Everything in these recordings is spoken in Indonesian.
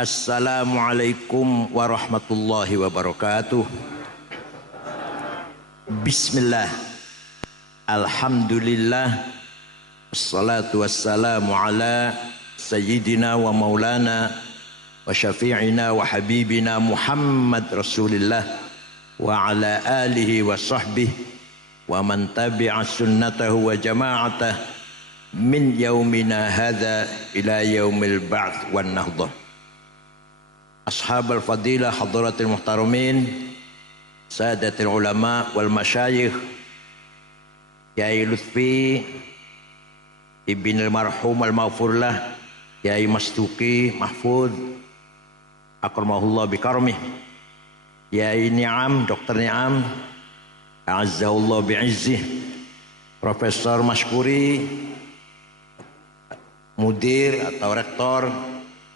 Assalamualaikum warahmatullahi wabarakatuh. Bismillah. Alhamdulillah. Assalatu wassalamu ala sayyidina wa maulana wa syafi'ina wa habibina Muhammad Rasulillah wa ala alihi wa sahbihi wa man tabi'a sunnatahu wa jama'atah min yaumina hadha ila yaumil ba'ts wan nahdah. Ashabul fadilah hadratil muhtaramin, sadatil ulama wal masyayikh, Kiai Lutfi ibn al-marhum al-maghfurlah, Kiai Mastuki Mahfud akramahullah bikarmih, Kiai Ni'am, Dr. Ni'am a'azzahullah bi'izzih, Profesor Maskuri, mudir atau rektor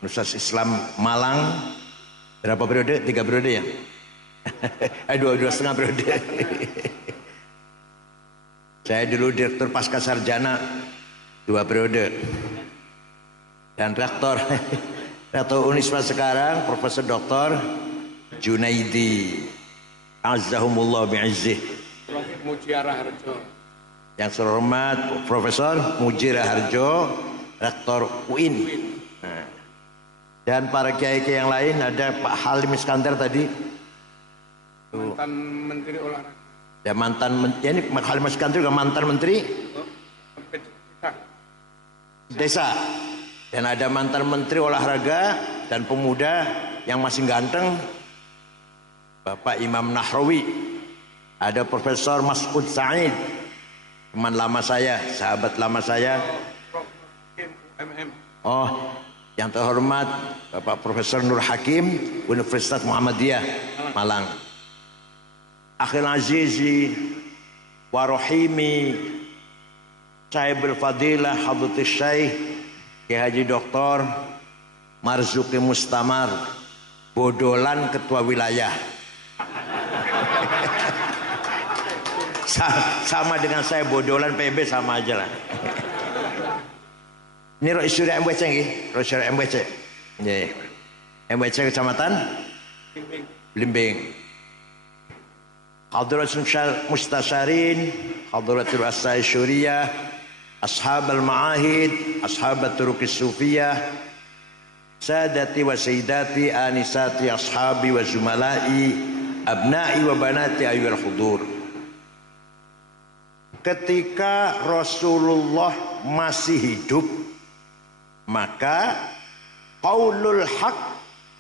Universitas Islam Malang. Berapa periode? 3 periode ya? Dua setengah periode. Saya dulu direktur pasca sarjana 2 periode. Dan rektor Unisma sekarang Profesor Dr. Junaidi Azzahumullah bi'izzih. Prof. Mujira Harjo. Yang terhormat Profesor Mujira Harjo, Rektor UIN. Dan para kiai-kiai yang lain, ada Pak Halim Iskandar tadi, mantan Menteri Olahraga. Ya ini Pak Halim Iskandar juga mantan Menteri Desa. Dan ada mantan Menteri Olahraga dan Pemuda yang masih ganteng, Bapak Imam Nahrawi. Ada Profesor Mas'ud Sa'id, teman lama saya, sahabat lama saya. Yang terhormat Bapak Profesor Nur Hakim, Universitas Muhammadiyah Malang. Akhil azizi wa rahimi Sahibul Fadilah Hadratus Syekh Kiai Haji Dr. Marzuki Mustamar, Bodolan Ketua Wilayah. Sama dengan saya, Bodolan PB sama aja lah. Ini Roisuri MWC nggih, Roisuri MWC. Nggih. MWC Kecamatan Blimbing. Hadratul Mustasyarin, Hadratul Asai Syuriyah, Ashabul Ma'ahid, Ashabat Turukis Sufiyah, Sadati wa Sayyidati, Anisati, Ashabi wa Zumalai, Abna'i wa Banati ayyuhal hudur. Ketika Rasulullah masih hidup, maka qaulul haq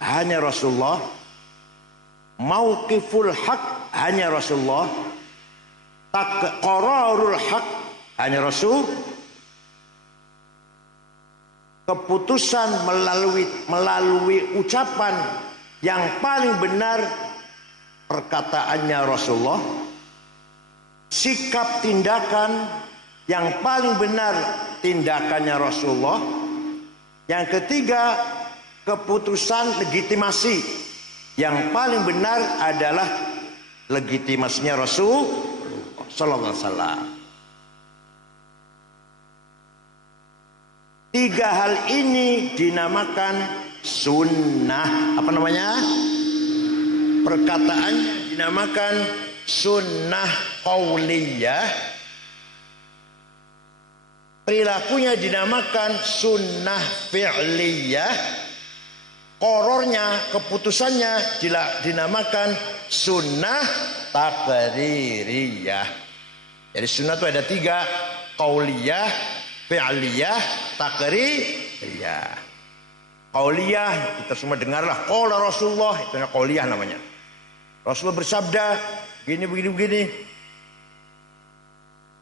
hanya Rasulullah, mauqiful haq hanya Rasulullah, qararul haq hanya Rasul, keputusan melalui ucapan yang paling benar perkataannya Rasulullah, sikap tindakan yang paling benar tindakannya Rasulullah. Yang ketiga, keputusan legitimasi yang paling benar adalah legitimasinya Rasul sallallahu alaihi wasallam. 3 hal ini dinamakan sunnah. Apa namanya? Perkataannya dinamakan sunnah qauliyah. Perilakunya dinamakan sunnah fi'liyah. Qorornya, keputusannya dinamakan sunnah taqririyah. Jadi sunnah itu ada 3, qauliyah, fi'liyah, taqririyah. Qauliyah kita semua dengarlah, qala Rasulullah, itu qauliyah namanya. Rasulullah bersabda begini.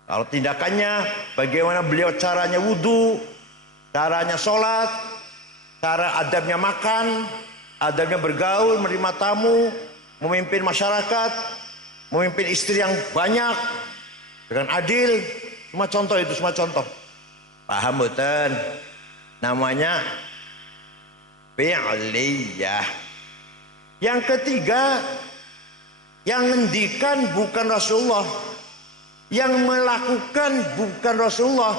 Kalau tindakannya, bagaimana beliau caranya wudu, caranya sholat, cara adabnya makan, adabnya bergaul, menerima tamu, memimpin masyarakat, memimpin istri yang banyak dengan adil. Semua contoh itu, semua contoh. Paham betul? Namanya fi'liyah. Yang ketiga, yang ngendikan bukan Rasulullah, yang melakukan bukan Rasulullah,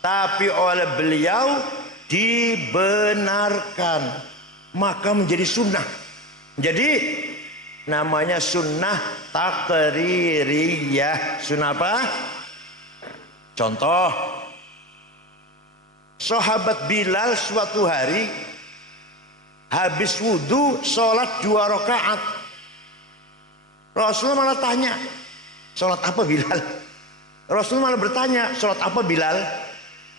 tapi oleh beliau dibenarkan. maka menjadi sunnah. Jadi namanya sunnah takririyah. Sunnah apa? Contoh, sahabat Bilal suatu hari habis wudhu sholat 2 rakaat. Rasulullah malah tanya, sholat apa Bilal? Rasulullah malah bertanya, sholat apa Bilal?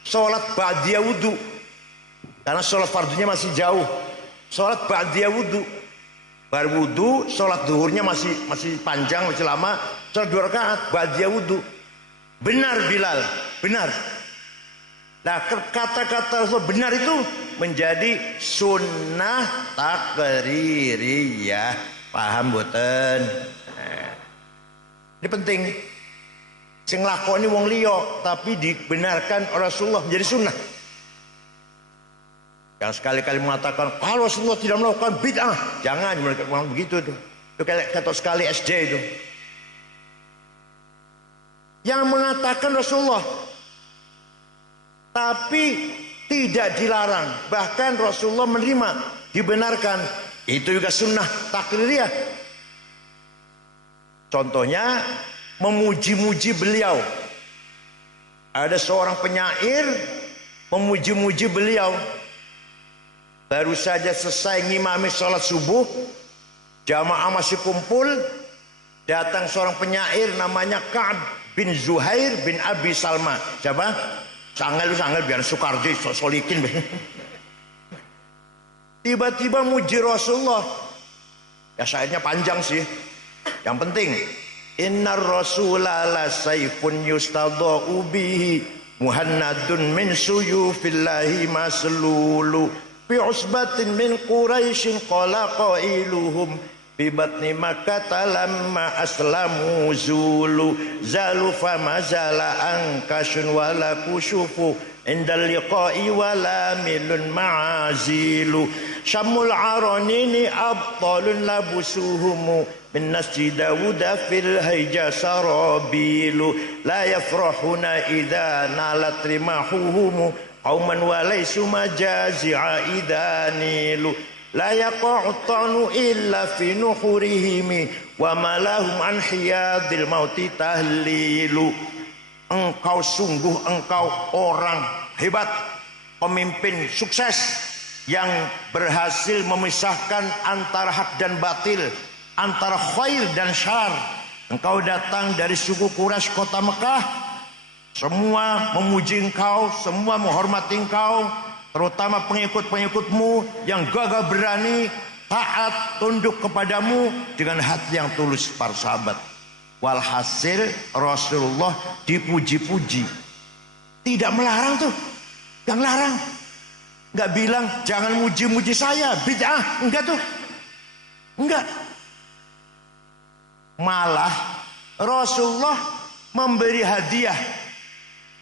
Sholat ba'diyah wudhu, karena sholat fardunya masih jauh. Sholat ba'diyah wudhu, baru wudhu, sholat duhurnya masih panjang, masih lama. Sholat 2 rakaat ba'diyah wudhu. Benar Bilal, benar. Nah, kata-kata Rasul benar itu menjadi sunnah takririyah. Paham boten? Ini penting. Sing lakoni wong liya tapi dibenarkan oleh Rasulullah menjadi sunnah. Yang sekali-kali mengatakan kalau Rasulullah tidak melakukan bid'ah, jangan melakukan begitu tuh. Itu kayak kata sekali SD itu. Yang mengatakan Rasulullah tapi tidak dilarang, bahkan Rasulullah menerima, dibenarkan, itu juga sunnah takririyah. Contohnya memuji-muji beliau. Ada seorang penyair memuji-muji beliau, baru saja selesai ngimami sholat subuh, jamaah masih kumpul, datang seorang penyair namanya Ka'ab bin Zuhair bin Abi Salma. Siapa? Sangel biar Soekardi solikin. Tiba-tiba muji Rasulullah. Ya syairnya panjang sih. Yang penting, innar rasula la sayfun yustadha'u bihi muhannadun min suyufillahi maslulu fi usbatin min quraisyin qala qailuhum bi batni makkah lamma aslamu zulu zalu fama zala ankashun wala kushufu indal liqa'i wala milun ma'azilu syamul aranini abtalun labusuhumu min nasji dawuda fil hayja sarabilu la yafrahuna idha nalat rimahuhumu qauman walaysu majazi'a idanilu la yaqa'u ta'nu illa fi nuhurihimi wa malahum an hiyadil mauti tahlilu. Engkau sungguh engkau orang hebat, pemimpin sukses yang berhasil memisahkan antara hak dan batil, antara khair dan syar. Engkau datang dari suku Quraisy kota Mekah, semua memuji engkau, semua menghormati engkau, terutama pengikut-pengikutmu yang gagah berani, taat, tunduk kepadamu dengan hati yang tulus para sahabat. Walhasil Rasulullah dipuji-puji, tidak melarang tuh, yang larang, nggak bilang jangan muji-muji saya, bid'ah, enggak tuh, enggak. Malah Rasulullah memberi hadiah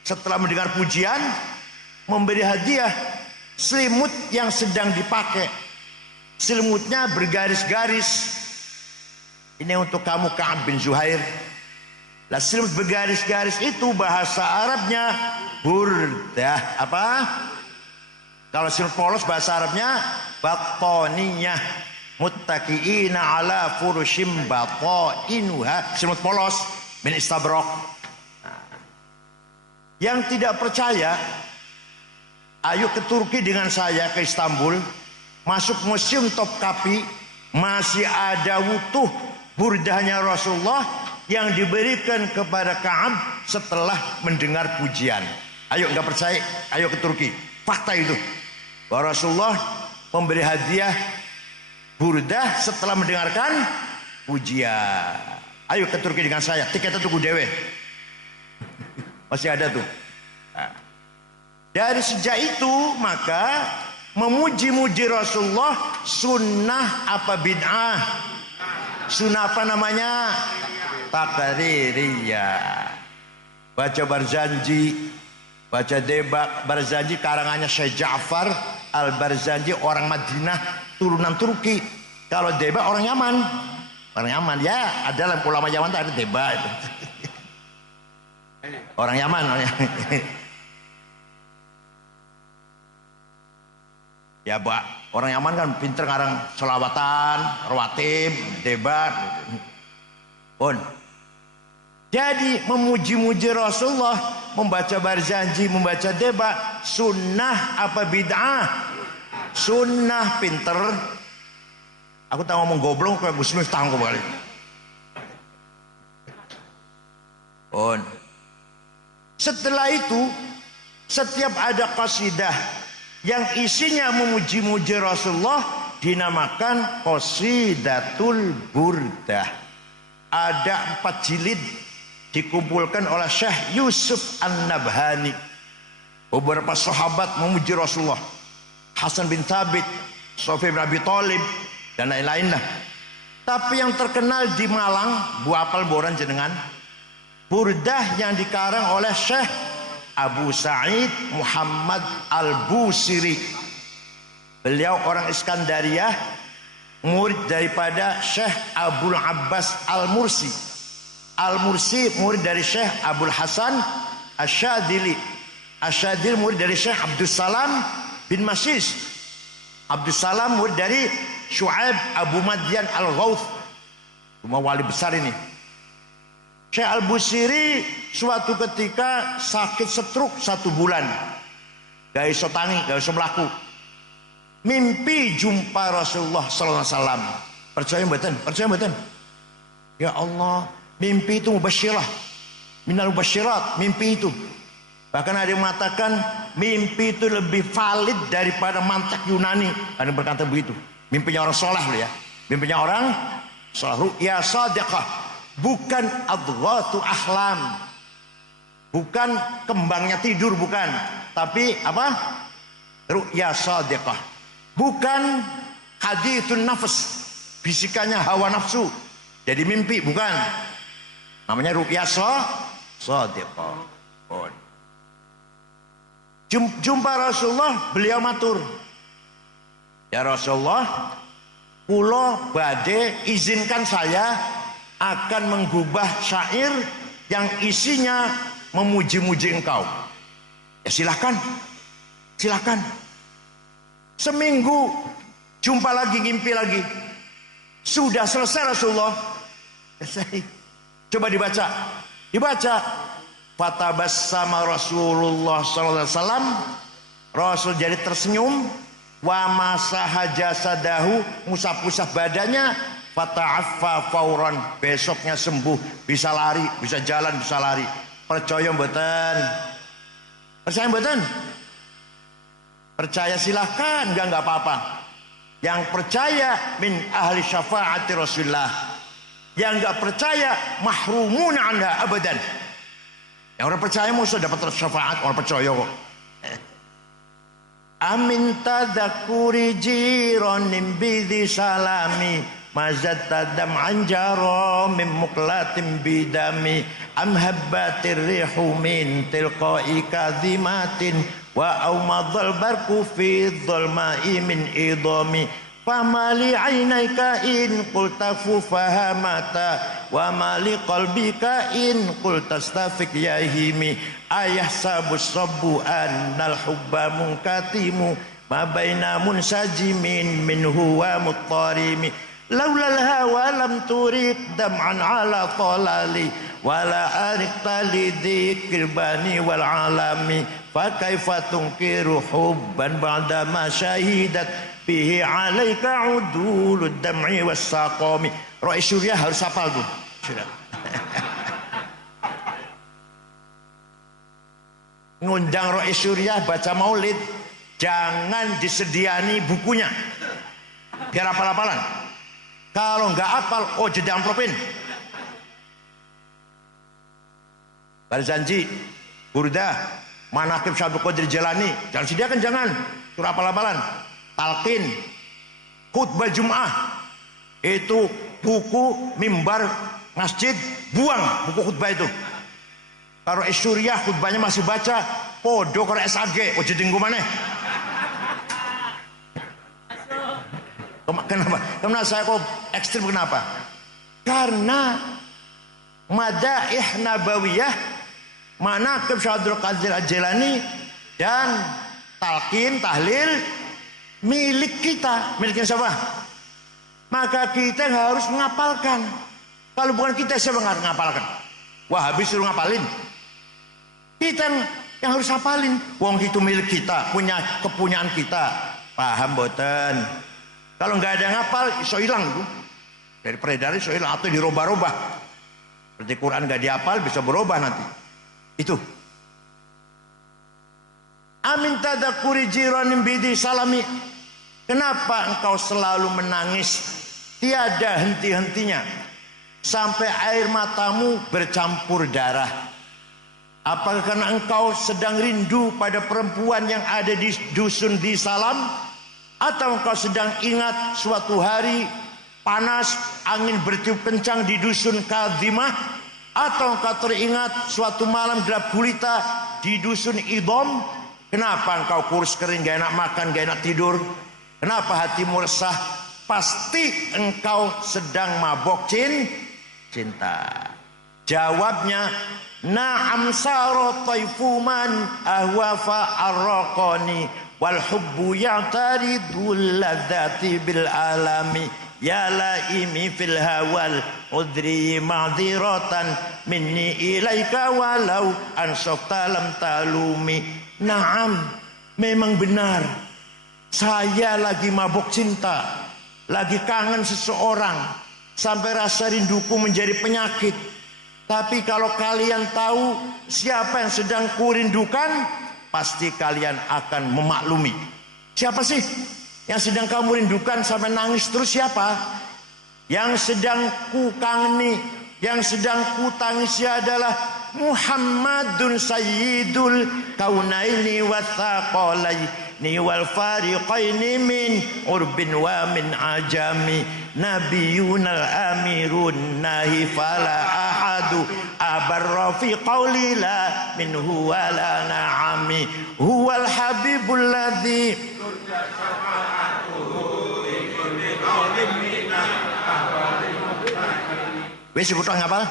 setelah mendengar pujian, memberi hadiah selimut yang sedang dipakai. Selimutnya bergaris-garis. Ini untuk kamu Ka'ab bin Zuhair. Lah selimut bergaris-garis itu bahasa Arabnya burdah. Apa? Kalau selimut polos bahasa Arabnya batoniyah. Muttaqiina ala furushim batoinuha. Selimut polos min istabrok. Yang tidak percaya, ayo ke Turki dengan saya ke Istanbul, masuk museum Topkapi, masih ada utuh burdahnya Rasulullah yang diberikan kepada Ka'ab setelah mendengar pujian. Ayo, nggak percaya, ayo ke Turki. Fakta itu bahwa Rasulullah memberi hadiah burdah setelah mendengarkan pujian. Ayo ke Turki dengan saya, tiketnya tuku dewe. Masih ada tuh. Nah, dari sejak itu maka memuji-muji Rasulullah sunnah apa bid'ah? Sunnah apa namanya? Takririyah. Baca Barzanji, baca Deba Barzanji karangannya Syekh Ja'far Al-Barzanji, orang Madinah turunan Turki. Kalau Deba orang Yaman. Orang Yaman ya, ada ulama Yaman ada Deba itu. Orang Yaman. Ya, Orang Yaman kan pinter ngarang selawatan, rawatib, debat. Pun. Jadi memuji-muji Rasulullah, membaca barzanji, membaca debat, sunnah apa bid'ah? Sunnah, pinter. Aku tak ngomong goblok kayak Gus Miftah tangguh balik. Pun. Setelah itu, setiap ada qasidah yang isinya memuji-muji Rasulullah dinamakan Qasidatul Burdah. Ada 4 jilid dikumpulkan oleh Syekh Yusuf An-Nabhani. Beberapa sahabat memuji Rasulullah, Hasan bin Thabit, Sofyan bin Abi Thalib, dan lain-lain lah. Tapi yang terkenal di Malang, Bu apal boran jenengan, burdah yang dikarang oleh Syekh Abu Sa'id Muhammad Al-Busiri. Beliau orang Iskandariyah, murid daripada Syekh Abdul Abbas Al-Mursi. Al-Mursi murid dari Syekh Abdul Hasan Asyadili. Asyadili murid dari Syekh Abdul Salam bin Masis. Abdul Salam murid dari Syu'aib Abu Madyan Al-Ghawth. Cuma wali besar ini. Syekh Al-Busiri suatu ketika sakit stroke 1 bulan. Gak iso tangi, gak iso melaku. Mimpi jumpa Rasulullah sallallahu alaihi wasallam. Percaya mboten? Percaya mboten? Ya Allah, mimpi itu mubasyirah. Minal mubasyirat, mimpi itu. Bahkan ada yang mengatakan mimpi itu lebih valid daripada mantek Yunani. Ada yang berkata begitu. Mimpinya orang soleh loh ya. Mimpinya orang soleh. Ru'ya sadiqah. Bukan adghatu ahlam, bukan kembangnya tidur, bukan, tapi apa? Ru'ya shadiqah. Bukan hadithun nafs, bisikannya hawa nafsu, jadi mimpi, bukan. Namanya ru'ya shadiqah. Jumpa Rasulullah, beliau matur, ya Rasulullah, kula badhe izinkan saya akan menggubah syair yang isinya memuji-muji engkau. Ya silahkan, silahkan. Seminggu jumpa lagi, ngimpi lagi. Sudah selesai Rasulullah. Selesai. Coba dibaca. Dibaca. Fatabassama Rasulullah sallallahu alaihi wasallam. Rasul jadi tersenyum. Wa masaha jasadahu, musap-musap badannya. Fata'affa fauran, besoknya sembuh, bisa lari, bisa jalan, bisa lari. Percaya mboten? Percaya mboten? Percaya silahkan, enggak apa-apa. Yang percaya min ahli syafaati Rasulullah. Yang enggak percaya mahrumun anha abadan. Yang orang percaya musuh dapat syafaat, orang percaya kok. Amin tadakuri jironim bidhi salami mazat tadam anjaro min muklatim bidami am habbatir rihu min tilqai kadhimatin wa aumadhal barku fi dhulma'i min idami famali aynayka in qulta fahamata wa mali qalbika in qulta stafik yahimi ayah sabus sabbu annal hubba munkatimu ma baina munsajimin minhu wa muttarimi laulal hawa lam turid dam'an ala talali wala arikta lidhikir bani wal alami fa kaifa tunkiru hubban ba'da ma syahidat bihi alaika udulud dam'i was saqami. Roh Syuriah harus hafal tuh. Sudah. Ngundang Roh Syuriah baca maulid, jangan disediani bukunya biar hafal-hafalan. Kalau nggak hafal, oh jadi amplopin. Barzanji, Burdah, Manaqib Syabul Qadir Jilani, jangan sediakan, jangan. Surah hafal-hafalan. Talqin, khutbah Jum'ah, itu buku mimbar masjid, buang buku khutbah itu. Kalau Syuriah khutbahnya masih baca, podo kalau SAG, oh jadi mana? Kenapa? Kenapa saya kok ekstrim, kenapa? Karena Madaih Nabawiyah, Manaqib Syabul Qadir Jilani dan Talqin, Tahlil milik kita. Miliknya siapa? Maka kita harus menghafalkan. Kalau bukan kita, siapa yang ngapalkan? Wahabi suruh ngapalin. Kita yang harus hafalin. Wong itu milik kita, punya kepunyaan kita. Paham boten? Kalau nggak ada yang ngapal, iso hilang itu. Dari peredaran iso hilang atau dirubah-rubah. Seperti Quran nggak dihafal bisa berubah nanti. Itu. Amin tadakuri jiranim bidi salami. Kenapa engkau selalu menangis tiada henti-hentinya sampai air matamu bercampur darah? Apakah karena engkau sedang rindu pada perempuan yang ada di dusun di Salam? Atau engkau sedang ingat suatu hari panas angin bertiup kencang di dusun Kadhimah? Atau engkau teringat suatu malam gelap gulita di dusun Idom? Kenapa engkau kurus kering, gak enak makan, gak enak tidur? Kenapa hatimu resah? Pasti engkau sedang mabok cinta. Jawabnya, na'am saro taifuman ahwafa arraqani wal hubbu ya'taridul ladzati bil alami ya laimi fil hawal udri ma'dziratan minni ilaika walau ansafta lam talumi. Na'am, memang benar. Saya lagi mabuk cinta, lagi kangen seseorang, sampai rasa rinduku menjadi penyakit. Tapi kalau kalian tahu siapa yang sedang kurindukan, pasti kalian akan memaklumi. Siapa sih yang sedang kamu rindukan sampai nangis terus? Siapa? Yang sedang ku kangeni, yang sedang ku tangisi adalah Muhammadun Sayyidul Kaunaini wa Thaqalaini wal Fariqaini min urbin wa min ajami Nabiyunal amirun nahi fala ahadu abarra fi qawli la minhu wa la na'ami huwal habibul ladzi wis butuh ngapal?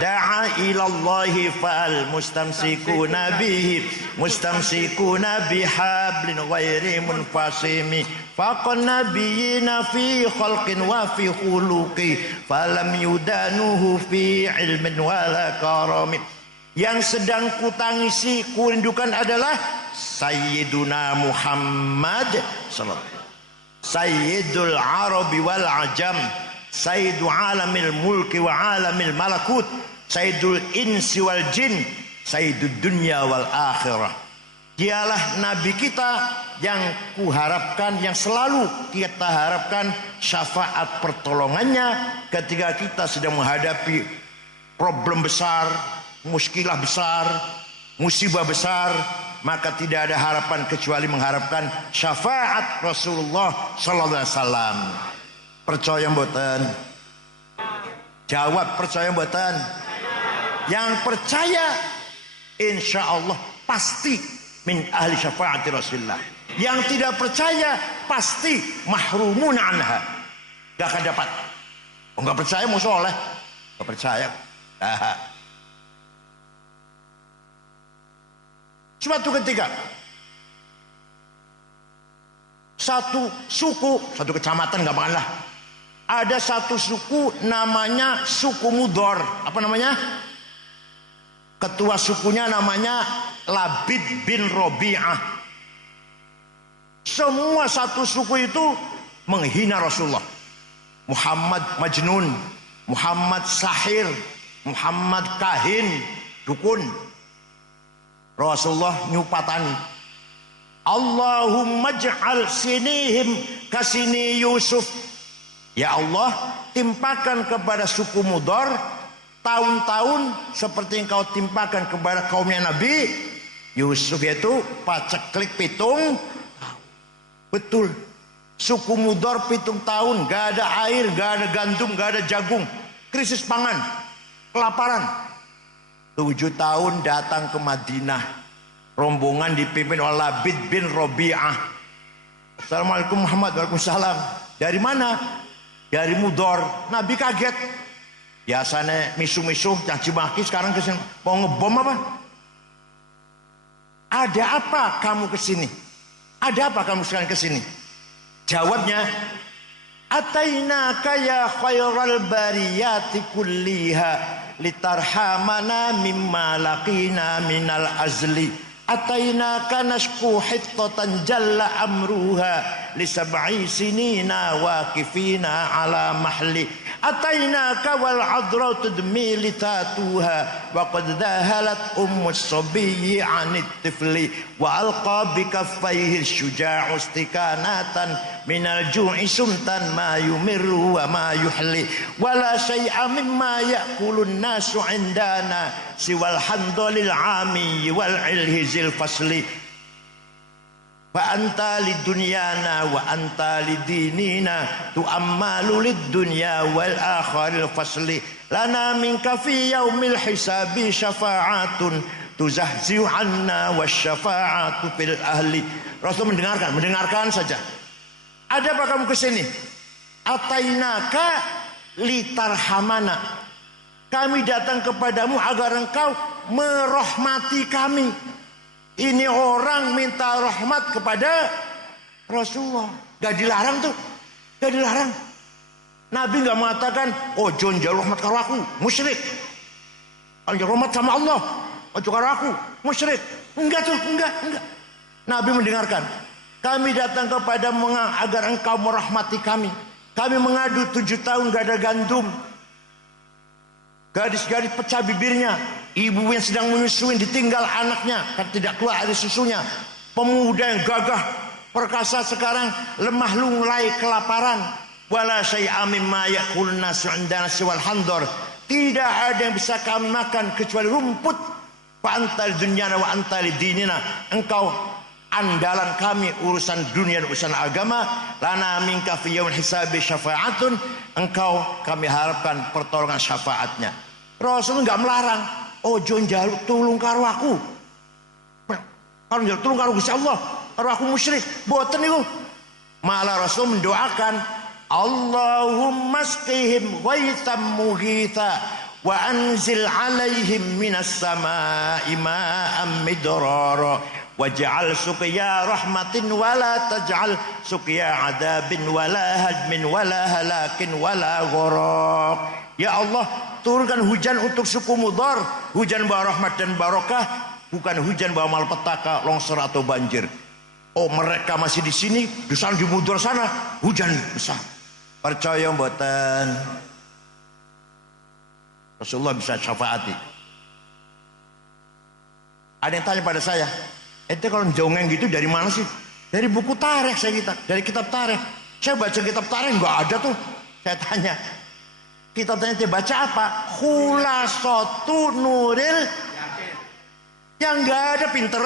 Da'a ilallahi fal mustamsikuna bihi mustamsikuna bihablin ghairi munfasimi faqan nabiyina fi khalqin wa fi khuluqi falam yudanuhu fi ilmin wala karami. Yang sedang kutangisi kurindukan adalah Sayyiduna Muhammad sallallahu Sayyidul Arabi wal Ajam, Sayyidu alamil mulki wa alamil malakut, Sayyidul insi wal jin, Sayyidud dunya wal akhirah. Dialah Nabi kita yang kuharapkan, yang selalu kita harapkan syafaat pertolongannya ketika kita sedang menghadapi problem besar, muskilah besar, musibah besar. Maka tidak ada harapan kecuali mengharapkan syafaat Rasulullah sallallahu alaihi wasallam. Percaya mboten? Jawab, percaya mboten? Yang percaya insya Allah pasti min ahli syafaati Rasulullah. Yang tidak percaya pasti mahrumun anha, gak akan dapat. Oh, gak percaya mau soleh, gak percaya. Suatu ketika satu suku, satu kecamatan gampang lah, ada satu suku namanya suku Mudor. Apa namanya? Ketua sukunya namanya Labid bin Robi'ah. Semua satu suku itu menghina Rasulullah. Muhammad Majnun, Muhammad Sahir, Muhammad Kahin, dukun. Rasulullah nyupatani, Allahumma ja'al sinihim kasini Yusuf. Ya Allah, timpakan kepada suku Mudor tahun-tahun seperti yang kau timpakan kepada kaumnya Nabi Yusuf, yaitu paceklik pitung. Betul, suku Mudor pitung tahun gak ada air, gak ada gandum, gak ada jagung, krisis pangan, kelaparan. 7 tahun datang ke Madinah, rombongan dipimpin oleh Labid bin Robi'ah. Assalamualaikum Muhammad. Waalaikumsalam. Dari mana? Dari Mudor. Nabi kaget. Biasanya misuh-misuh caci maki, sekarang kesini mau ngebom apa? Ada apa kamu kesini? Ada apa kamu sekalian ke sini? Jawabnya, atainaka ya khairal bariyati kulliha litarhamana mimma laqina minal azli. Atainaka nashku hittatan jalla amruha li sab'i sinina waqifina ala mahli. Atainaka wal adra tudmi litatuha wa qad dahalat ummus sabiyyi 'anit tifli wa alqa bi kaffayhi syuja'u istikanatan minal ju'i suntan ma yumirru wa ma yuhli wala syai'a mimma ya'kulun nasu 'indana siwal handalil 'ami wal ilhizil fasli. Fa anta lidunyana wa anta lidinina tu'ammalu lidunya wal akhiril fasli lana minka fi yaumil hisabi syafa'atun tuzahzi'u anna wasyafa'atu fil ahli. Rasul mendengarkan saja. Ada apa kamu ke sini? Atainaka litarhamana. Kami datang kepadamu agar engkau merahmati kami. Ini orang minta rahmat kepada Rasulullah. Gak dilarang tuh. Gak dilarang. Nabi gak mengatakan, oh jangan jauh rahmat karo aku, musyrik. Kalau rahmat sama Allah, oh karo aku, musyrik. Enggak tuh, enggak. Nabi mendengarkan. Kami datang kepadamu agar engkau merahmati kami. Kami mengadu 7 tahun gak ada gandum. Gadis-gadis pecah bibirnya. Ibu yang sedang menyusui ditinggal anaknya karena tidak keluar air susunya. Pemuda yang gagah perkasa sekarang lemah lunglai kelaparan. Wala syai'a mimma ya'kulun nasu 'indana siwal handor. Tidak ada yang bisa kami makan kecuali rumput. Fa antal dunyana wa antal dinina. Engkau andalan kami urusan dunia dan urusan agama. Lana minka fi yaumil hisabi syafa'atun. Engkau kami harapkan pertolongan syafaatnya. Rasul enggak melarang. Oh jon jaluk tulung karo aku. Kalau jaluk tulung karo Gusti Allah, karo aku musyrik. Boten niku. Malah Rasul mendoakan, Allahumma asqihim ghaitan mughitha wa anzil alaihim minas samaa'i ma'an midrara waj'al suqya rahmatin wala taj'al suqya adabin wala hadmin wala halakin wala gharaq. Ya Allah, turunkan hujan untuk suku Mudhar, hujan bawa rahmat dan barokah, bukan hujan bawa malapetaka, longsor atau banjir. Oh, mereka masih di sini, di sana di Mudhar sana hujan besar. Percaya mboten? Rasulullah bisa syafaati. Ada yang tanya pada saya, ente kalau jongeng gitu dari mana sih? Dari buku tarikh saya dari kitab tarikh. Saya baca kitab tarikh nggak ada tuh. Saya tanya, kitab tarikh baca apa? Khulasatu Nuril. Yang nggak ada pinter.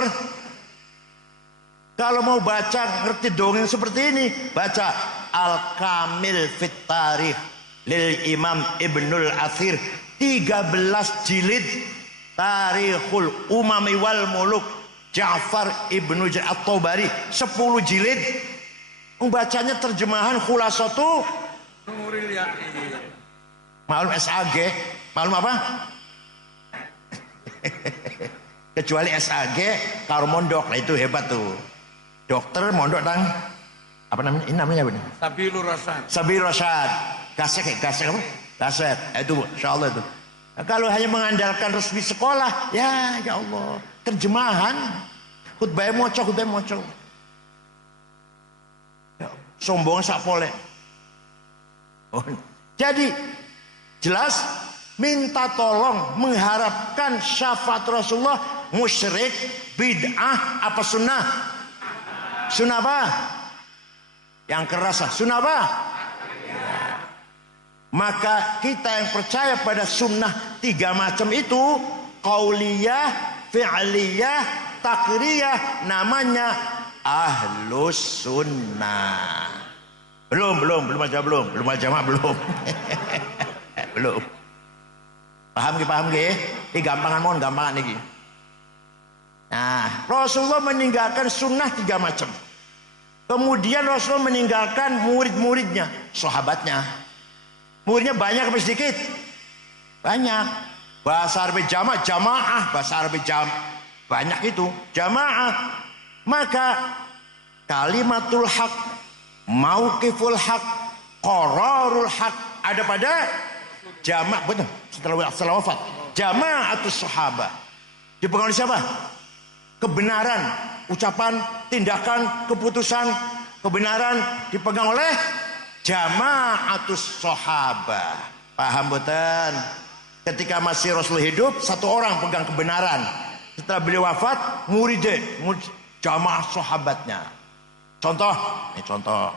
Kalau mau baca ngerti dongeng seperti ini, baca Al-Kamil Fit Tarikh lil Imam Ibnul Athir, 13 jilid Tarikhul Umami wal Muluk Ja'far Ibnu At-Tabari, 10 jilid. Membacanya terjemahan Khulasatu Nuril Yaqin. Malum SAG, malum apa? Kecuali SAG karo mondok, nah itu hebat tuh. Dokter mondok tang apa namanya? Ini namanya apa nih? Sabilur Rasyad. Sabilur Rasyad. Gasek apa? Gasek. Itu insyaallah itu. Nah, kalau hanya mengandalkan resmi sekolah, ya Allah, terjemahan khutbah moco. Ya, sombong sak pole. Oh. Jadi jelas minta tolong mengharapkan syafaat Rasulullah musyrik, bid'ah apa sunnah? Sunnah apa? Yang keras sunnah apa? Ya. Maka kita yang percaya pada sunnah 3 macam itu, qauliyah, fi'liyah, takriyah, namanya ahlus sunnah. Belum aja belum. Belum. Paham nggih? Ini gampangan iki. Nah, Rasulullah meninggalkan sunnah 3 macam. Kemudian Rasulullah meninggalkan murid-muridnya, sahabatnya. Muridnya banyak apa sedikit? Banyak. Bahasa Arab jamaah, bahasa Arab banyak itu, jamaah. Maka kalimatul haq, mauqiful haq, qararul haq ada pada jama', betul, setelah wafat. Jama'atus sahabah dipegang oleh siapa? Kebenaran, ucapan, tindakan, keputusan, kebenaran dipegang oleh jama'atus sahabah. Paham betul? Ketika masih Rasul hidup, satu orang pegang kebenaran. Setelah beliau wafat, murid jamaah sahabatnya. Contoh, ini contoh.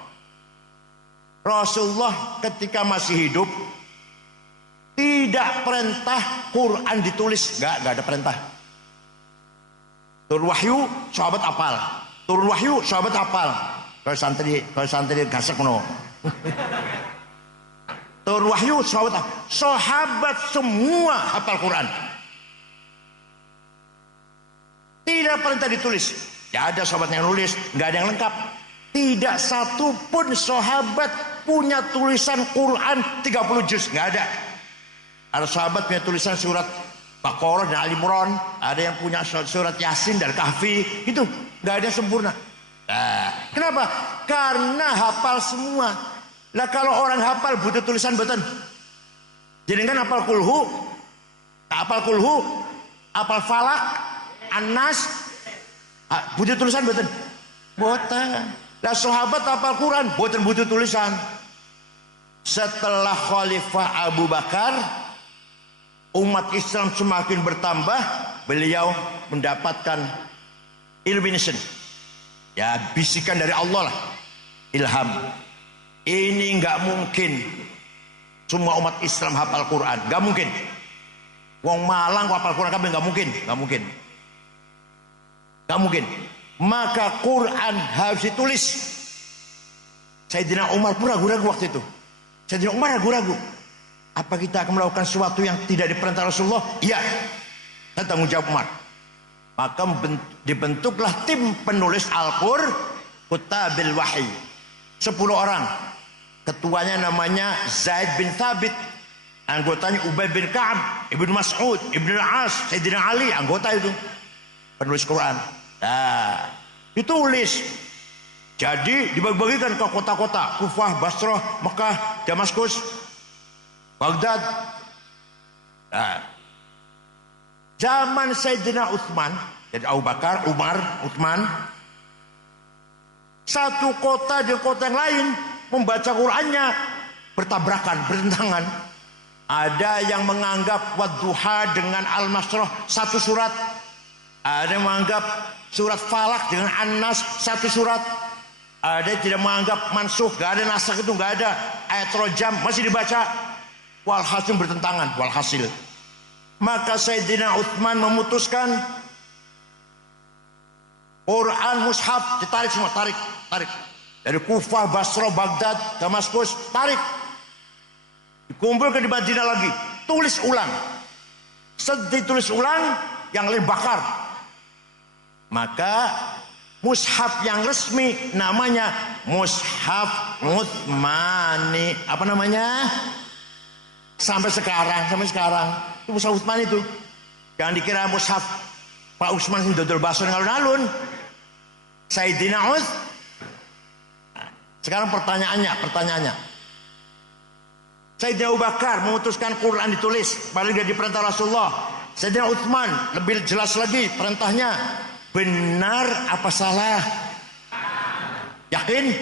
Rasulullah ketika masih hidup tidak perintah Quran ditulis, nggak ada perintah. Turun wahyu, sahabat apal. Turun wahyu, sahabat apal. Kalau santri gasek no. Turun wahyu, sahabat semua hafal Quran. Tidak perintah ditulis. Ya ada sahabat yang nulis, nggak ada yang lengkap. Tidak satu pun sahabat punya tulisan Quran 30 juz, nggak ada. Ada sahabat punya tulisan surat Baqarah dan Ali Imran, ada yang punya surat Yasin dan Kahfi, itu nggak ada yang sempurna. Nah, kenapa? Karena hafal semua. Lah kalau orang hafal butuh tulisan betul. Jadi kan hafal kulhu, hafal falak, An-Nas, butuh tulisan betul. Boten. Lah sahabat hafal Quran, boten butuh tulisan. Setelah Khalifah Abu Bakar, umat Islam semakin bertambah, beliau mendapatkan illumination. Ya, bisikan dari Allah lah, ilham. Ini nggak mungkin semua umat Islam hafal Quran, nggak mungkin. Wong Malang hafal Quran kabeh nggak mungkin. Maka Quran harus ditulis. Sayyidina Umar pun ragu-ragu waktu itu. Sayyidina Umar ragu-ragu. Apa kita akan melakukan sesuatu yang tidak diperintah Rasulullah? Iya. Dan tanggung jawab Umar. Maka dibentuklah tim penulis Al-Qur'an, Kutabil Wahyi. 10 orang. Ketuanya namanya Zaid bin Thabit. Anggotanya Ubay bin Ka'ab, Ibnu Mas'ud, Ibnu Al-As, Sayyidina Ali, anggota itu. Penulis Quran. Nah, ditulis. Jadi dibagi-bagikan ke kota-kota, Kufah, Basrah, Mekah, Damaskus, Baghdad. Nah, zaman Sayyidina Utsman, jadi Abu Bakar, Umar, Utsman, satu kota dengan kota yang lain membaca Qurannya bertabrakan, bertentangan. Ada yang menganggap Wadduha dengan Al-Masrah satu surat. Ada yang menganggap surat Falak dengan An-Nas satu surat. Ada yang tidak menganggap mansuh, gak ada nasakh, itu gak ada. Ayat rojam masih dibaca. Walhasil bertentangan, walhasil. Maka Sayyidina Utsman memutuskan Quran mushaf ditarik semua, tarik. Dari Kufah, Basrah, Baghdad, Damaskus, tarik. Dikumpulkan di Madinah lagi, tulis ulang. Setelah ditulis ulang, yang lain bakar. Maka mushaf yang resmi namanya Mushaf Utsmani. Apa namanya? Sampai sekarang itu Mushaf Utsmani itu. Jangan dikira mushaf Pak Utsman sing dodol baso alun-alun. Sayyidina Utsman. Sekarang pertanyaannya. Sayyidina Abu Bakar memutuskan Quran ditulis, padahal dia diperintah Rasulullah. Sayyidina Utsman lebih jelas lagi perintahnya. Benar apa salah? Yakin?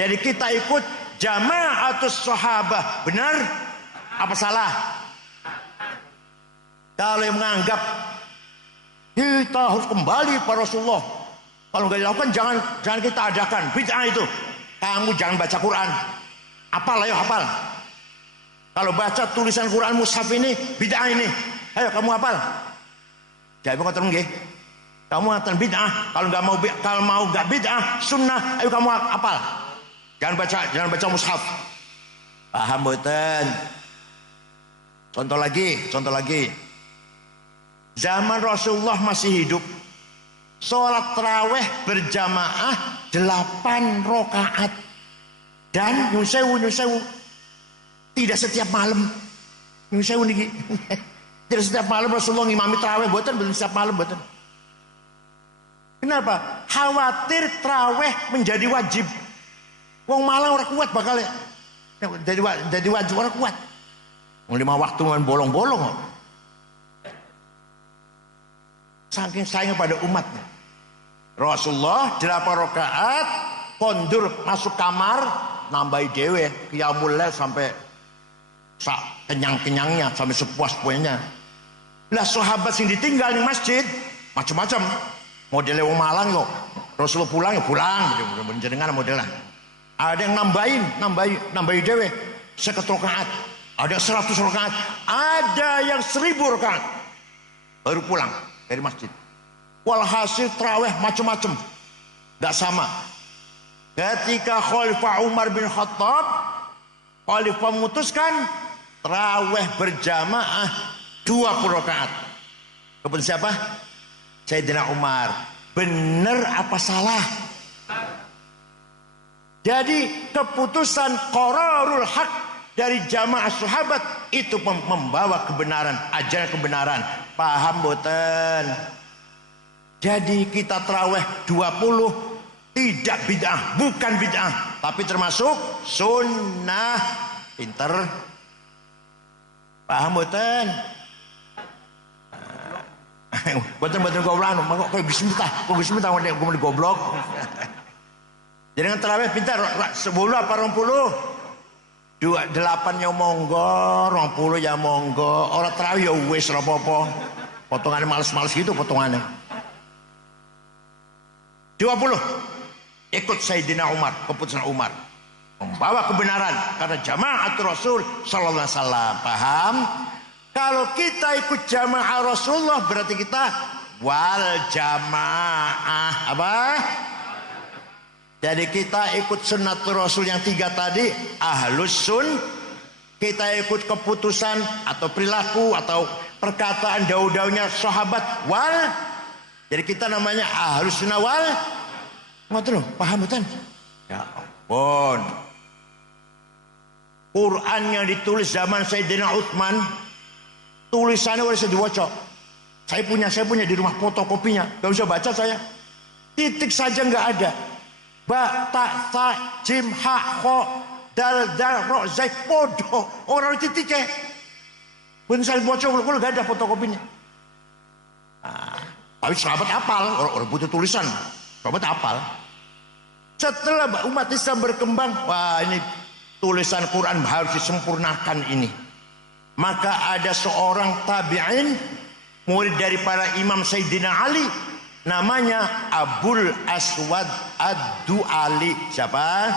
Jadi kita ikut jama'atus sahabah. Benar apa salah? Kalau yang menganggap kita harus kembali pada Rasulullah, kalau nggak dilakukan jangan kita adakan. Bid'ah itu. Kamu jangan baca Quran. Hafal, ayo hafal. Kalau baca tulisan Quran mushaf ini, bid'ah ini. Ayo kamu hafal. Jadi kata nggih. Kamu akan bid'ah. Kalau mau nggak bid'ah, sunnah, ayo kamu hafal. Jangan baca mushaf. Paham mboten? Contoh lagi. Zaman Rasulullah masih hidup, sholat tarawih berjamaah 8 rakaat dan nyusewu. Tidak setiap malam. Nyusewu niki. Tidak setiap malam Rasulullah ngimami tarawih, mboten setiap malam mboten. Kenapa? Khawatir traweh menjadi wajib. Wong Malang orang kuat bakal jadi wajib orang kuat. 5 waktu dengan bolong-bolong. Saking sayang pada umatnya. Rasulullah 8 rakaat kondur masuk kamar nambahi dewe qiyamul lail sampai kenyang-kenyangnya sampai sepuas-puasnya. Lah sahabat sing ditinggal di masjid macam-macam. Modelnya wong Malang kok. Rasulullah pulang ya pulang gitu. Jenengan modelnya. Ada yang nambahi dewe 50 rakaat. Ada 100 rakaat. Ada yang 1000 rakaat. Baru pulang dari masjid. Walhasil tarawih macam-macam. Enggak sama. Ketika Khalifah Umar bin Khattab, Khalifah memutuskan tarawih berjamaah 20 rakaat. Kemudian siapa? Sayyidina Umar. Benar apa salah? Jadi keputusan qararul haq dari jamaah sahabat itu membawa kebenaran, ajaran kebenaran. Paham boten? Jadi kita tarawih 20 tidak bid'ah, bukan bid'ah, tapi termasuk sunnah. Pinter. Paham boten? Boten goblok, kok bismillah, kok goblok. Jangan tarawih pintar 10 apa 20? 8 ya monggo, 20 ya monggo. Ora tarawih ya wis ora apa-apa. Potongannya males-males gitu potongannya. 20 ikut Sayyidina Umar, keputusan Umar. Membawa kebenaran karena jamaah Rasul sallallahu alaihi wasallam. Paham? Kalau kita ikut jamaah Rasulullah berarti kita wal jamaah. Apa? Jadi kita ikut sunnatul Rasul yang 3 tadi, ahlus sun. Kita ikut keputusan atau perilaku atau perkataan daud-daudnya sahabat wal. Jadi kita namanya ahlus sunnah wal. Ngoten lho, paham betul? Ya ampun. Quran yang ditulis zaman Sayyidina Utsman, tulisannya udah bisa diwaca. Saya punya di rumah fotokopinya. Gak bisa baca saya. Titik saja nggak ada. Ba, ta, sa, jim, ha, kho, dal, ro, zai, podo. Orang titiknya. Pun saya baca, kalau nggak ada fotokopinya. Nah, tapi sahabat hafal, orang butuh tulisan. Sahabat hafal. Setelah umat Islam berkembang, wah ini tulisan Quran harus disempurnakan ini. Maka ada seorang tabi'in, murid dari para imam Sayyidina Ali, namanya Abul Aswad Ad-Du'ali. Siapa?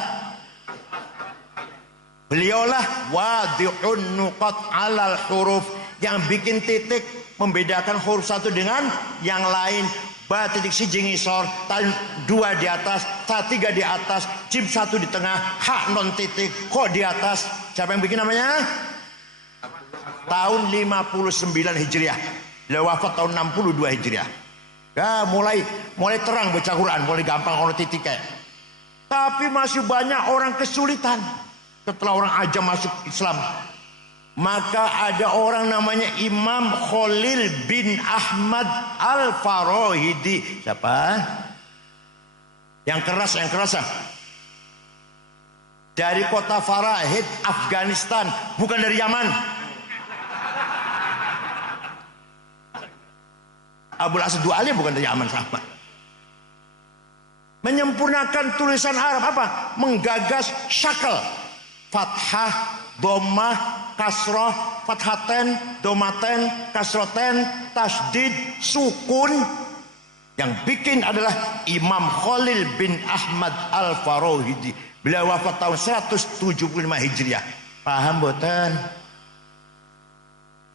Beliaulah wadi'un nuqat alal huruf, yang bikin titik membedakan huruf satu dengan yang lain. Ba titik siji ngisor, tan 2 di atas, ta 3 di atas, jim 1 di tengah, ha non titik, kho di atas. Siapa yang bikin namanya? Tahun 59 Hijriah. Beliau wafat tahun 62 Hijriah. Ya mulai terang baca Quran, mulai gampang ono titik kayak. Tapi masih banyak orang kesulitan setelah orang ajam masuk Islam. Maka ada orang namanya Imam Khalil bin Ahmad Al-Farahidi. Siapa? Yang keras. Dari kota Farahid, Afghanistan, bukan dari Yaman. Abul Aswad Du'ali bukan dari Yaman, sahabat. Menyempurnakan tulisan Arab apa? Menggagas syakal, fathah, dhammah, kasroh, fathaten, domaten, kasroten, tasdid, sukun. Yang bikin adalah Imam Khalil bin Ahmad Al-Farahidi. Beliau wafat tahun 175 Hijriah. Paham boten?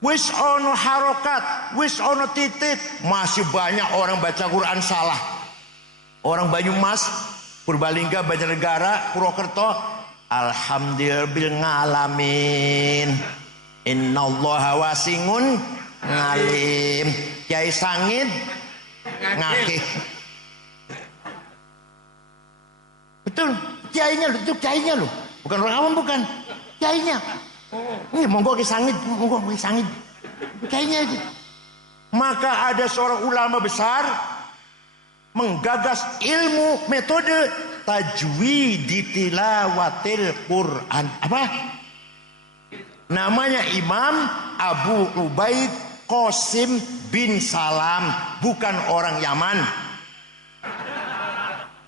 Wis ono harokat, wis ono titik, masih banyak orang baca Quran salah. Orang Banyumas, Purbalingga, Banjarnegara, Purwokerto, alhamdulillah bil ngalamin. Innallaha wasingun ngalim. Kiai Sangid ngakih. Betul, kiainya loh. Bukan orang awam, bukan. Kiainya. Ini monggo Kiai Sangid, Kiainya itu. Maka ada seorang ulama besar menggagas ilmu metode tajwid tilawatil Quran. Apa? Namanya Imam Abu Ubaid Qasim bin Salam, bukan orang Yaman.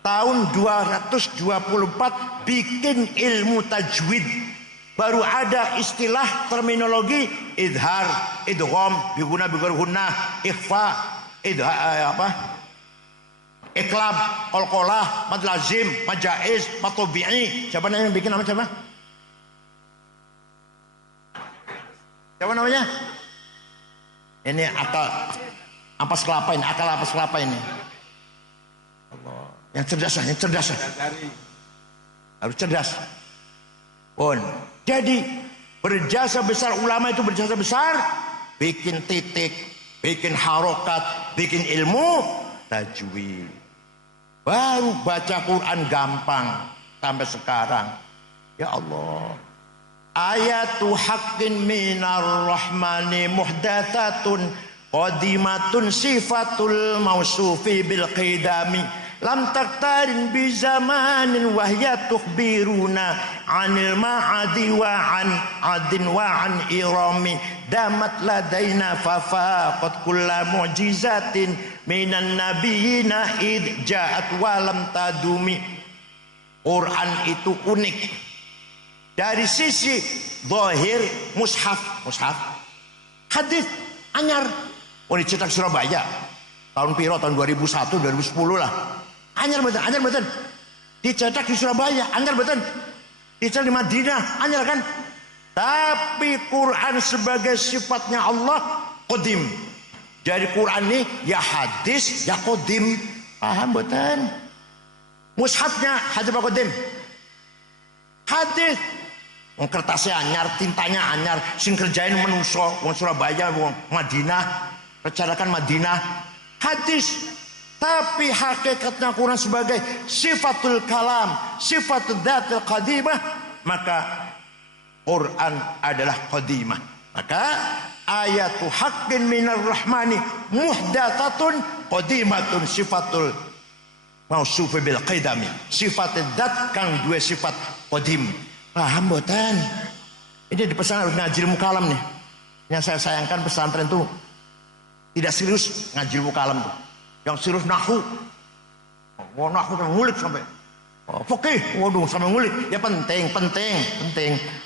Tahun 224 bikin ilmu tajwid. Baru ada istilah terminologi idhar, idgham, biguna bigurhunna, ikhfa, iklab, qalqalah, mad lazim, mad jaiz, mad tabi'i. Siapa yang bikin nama siapa? Siapa namanya? Ini akal ampas kelapa ini, akal ampas kelapa ini. Allah. Yang cerdas. Harus cerdas. Pun. Jadi berjasa besar, ulama itu berjasa besar, bikin titik, bikin harokat, bikin ilmu tajwid. Baru baca Quran gampang sampai sekarang. Ya Allah. Ayatu haqqin minar rahmani muhdathatun qadimatun sifatul mausufi bil qidami lam taktarin bi zamanin wahya tukhbiruna anil ma'adi wa an adin wa an irami damat ladaina fafaqat kulla mu'jizatin minan nabiyina id ja'at wa lam tadumi. Quran itu unik dari sisi zahir, mushaf, hadis anyar. Oh, dicetak Surabaya tahun piro, tahun 2001 2010 lah. Anyar betul. Dicetak di Surabaya, anyar betul. Dicetak di Madinah, anyar kan. Tapi Quran sebagai sifatnya Allah qadim. Dari Quran ini ya hadis ya qadim. Paham betul? Mushafnya hadis apa qadim? Hadis. Wong kertasnya anyar, tintanya anyar, sing kerjain menuso, wong Surabaya, wong Madinah, rencanakan Madinah, hadis. Tapi hakikatnya Quran sebagai sifatul kalam, sifatul dzatil qadimah, maka Quran adalah qadimah. Maka ayatu haqqin minar rahmani muhdathatun qadimatun sifatul mausufi bil qidami. Sifatul dzat kang dua sifat qadim. Paham boten? Ini dipesan harus ngaji ilmu kalam nih. Yang saya sayangkan pesantren tuh tidak serius ngaji ilmu kalam tuh. Yang serius nahwu. Oh, nahwu kan ngulik sampai. Oh, fikih, waduh sampai ngulik. Ya penting.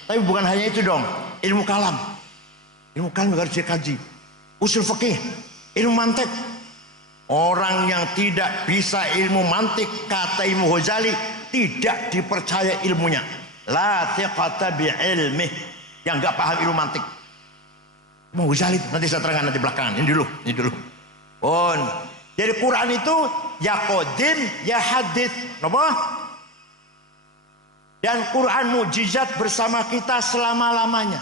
Tapi bukan hanya itu dong. Ilmu kalam harus dikaji. Usul fikih, ilmu mantik. Orang yang tidak bisa ilmu mantik, kata Imam Ghazali, tidak dipercaya ilmunya. La thiqata bi ilmih, yang enggak paham ilmu mantik. Mau Ghazali nanti saya terangkan nanti belakangan. Ini dulu. Jadi Quran itu ya qadim ya hadits. Napa? Dan Quran mukjizat bersama kita selama-lamanya.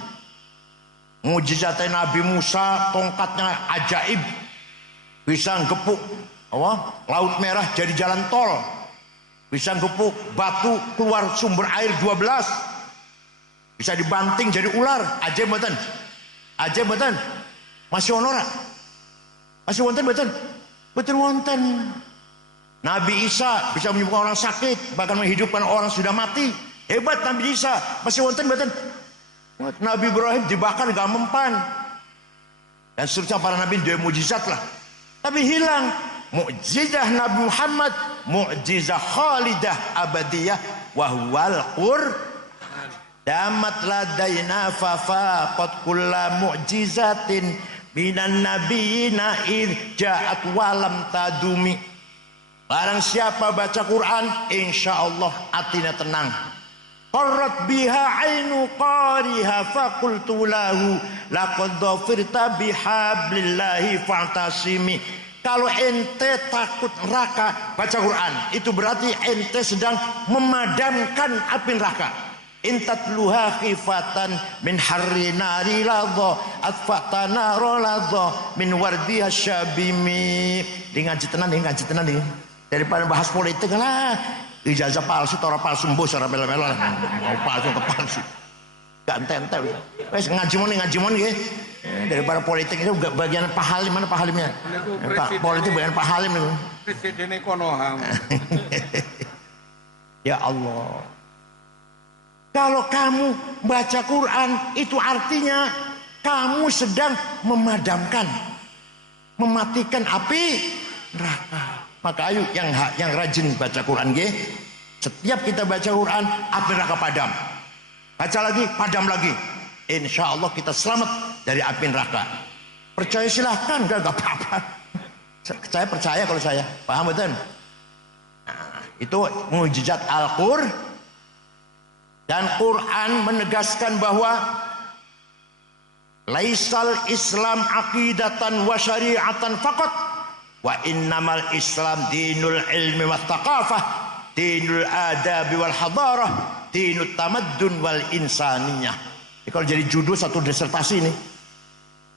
Mukjizatnya Nabi Musa, tongkatnya ajaib. Bisa gepuk Laut Merah jadi jalan tol. Bisa gepuk batu keluar sumber air 12. Bisa dibanting jadi ular. Ajaib mboten? Masih ono ora? Masih wonten mboten? Betul wonten. Nabi Isa bisa menyembuhkan orang sakit, bahkan menghidupkan orang sudah mati. Hebat Nabi Isa. Masih wonten mboten? Nabi Ibrahim dibakar gak mempan. Dan seterusnya para nabi dua mukjizat lah. Tapi hilang mukjizat Nabi Muhammad, mukjizat khalidah abadiyah wa huwal Qur'an. Damat ladaina fafaqat kulla mu'jizatin minan nabiyina id ja'at walam tadumi. Barang siapa baca Quran, insyaallah hatinya tenang. Qarrat biha ainu qariha faqultu lahu laqad dhafirta bihablillahi fa'tasimi. Kalau ente takut neraka, baca Quran. Itu berarti ente sedang memadamkan api neraka. Intatluha khifatan min harri nari ladha atfatana roladha min wardiha syabimi. Ngaji tenan nih. Daripada bahas politik lah. Ijazah palsu, tora palsu, mbus, ora melo-melo. Mau palsu ke palsu. Gak ente-ente. Wes ngajimon nggih. Daripada politik itu bagian Pak Halim, mana Pak Halimnya? Pak politik bagian Pak Halim itu. Presiden Konoha. Ya Allah. Kalau kamu baca Quran itu artinya kamu sedang memadamkan, mematikan api neraka. Maka ayo yang rajin baca Quran nggih. Setiap kita baca Quran, api neraka padam. Baca lagi, padam lagi. Insya Allah kita selamat dari api neraka. Percaya silahkan, gak apa-apa. Saya percaya kalau saya. Paham betul? Nah, itu mukjizat Al-Qur'an. Dan Quran menegaskan bahwa laisal Islam aqidatan wa syari'atan faqat wa innamal Islam dinul ilmi wat taqafah, dinul adabi wal hadarah, dinut tamaddun wal insaniyah. Kalau jadi judul satu disertasi ini,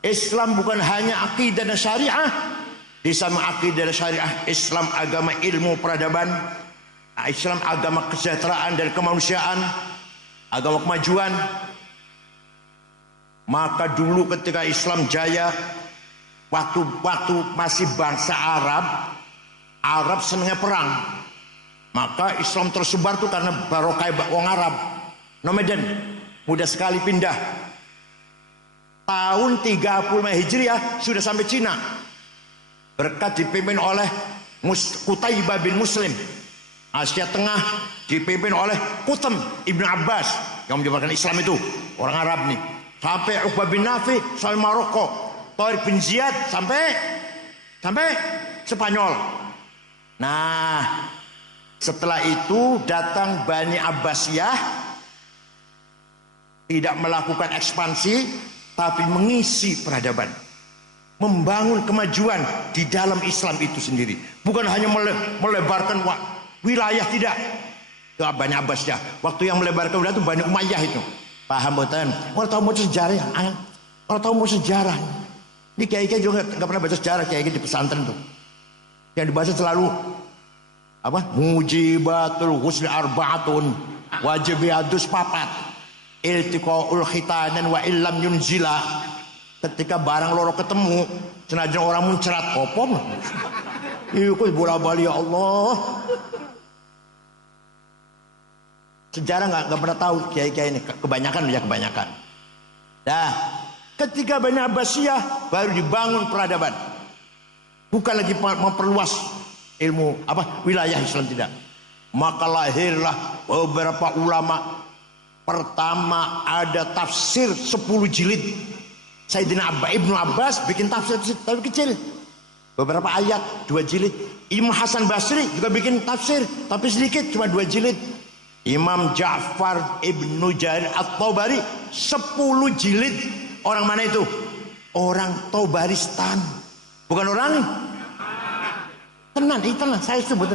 Islam bukan hanya akidah dan syariah. Di sama akidah dan syariah, Islam agama ilmu peradaban, Islam agama kesejahteraan dan kemanusiaan, agama kemajuan. Maka dulu ketika Islam jaya, waktu masih bangsa Arab senangnya perang. Maka Islam tersebar tuh karena barokah wong Arab. Nomaden mudah sekali pindah. Tahun 35 Hijriah sudah sampai Cina. Berkat dipimpin oleh Qutaibah bin Muslim. Asia Tengah dipimpin oleh Qutam Ibn Abbas yang menyebarkan Islam itu. Orang Arab nih. Sampai Uqbah bin Nafi sampai Maroko. Tariq bin Ziyad sampai Spanyol. Nah, setelah itu datang Bani Abbasiyah, tidak melakukan ekspansi tapi mengisi peradaban, membangun kemajuan di dalam Islam itu sendiri, bukan hanya melebarkan wilayah, tidak. Bani Abbasiyah waktu yang melebarkan wilayah itu Bani Umayyah itu. Paham betul? Kalau tahu mau sejarah, kalau tahu mau sejarah, ini kiai-kiai juga nggak pernah baca sejarah. Kiai-kiai di pesantren tuh yang dibaca selalu apa? Mujibatul husni arbaatun, wajibiatus papat, iltiqaul khitanan wa illam yunzila. Ketika barang loro ketemu, senajan orang muncrat opom. Iku bola-bali ya Allah. Sejarah nggak pernah tahu kiai-kiai ini, kebanyakan. Nah, ketika Bani Abbasiyah baru dibangun peradaban, bukan lagi memperluas ilmu wilayah Islam, tidak. Maka lahirlah beberapa ulama. Pertama ada tafsir 10 jilid. Sayyidina Ibnu Abbas bikin tafsir tapi kecil, beberapa ayat 2 jilid. Imam Hasan Basri juga bikin tafsir tapi sedikit, cuma 2 jilid. Imam Ja'far Ibnu Jarir At-Tabari 10 jilid. Orang mana itu? Orang Tabaristan, bukan orang tenan. Saya sebut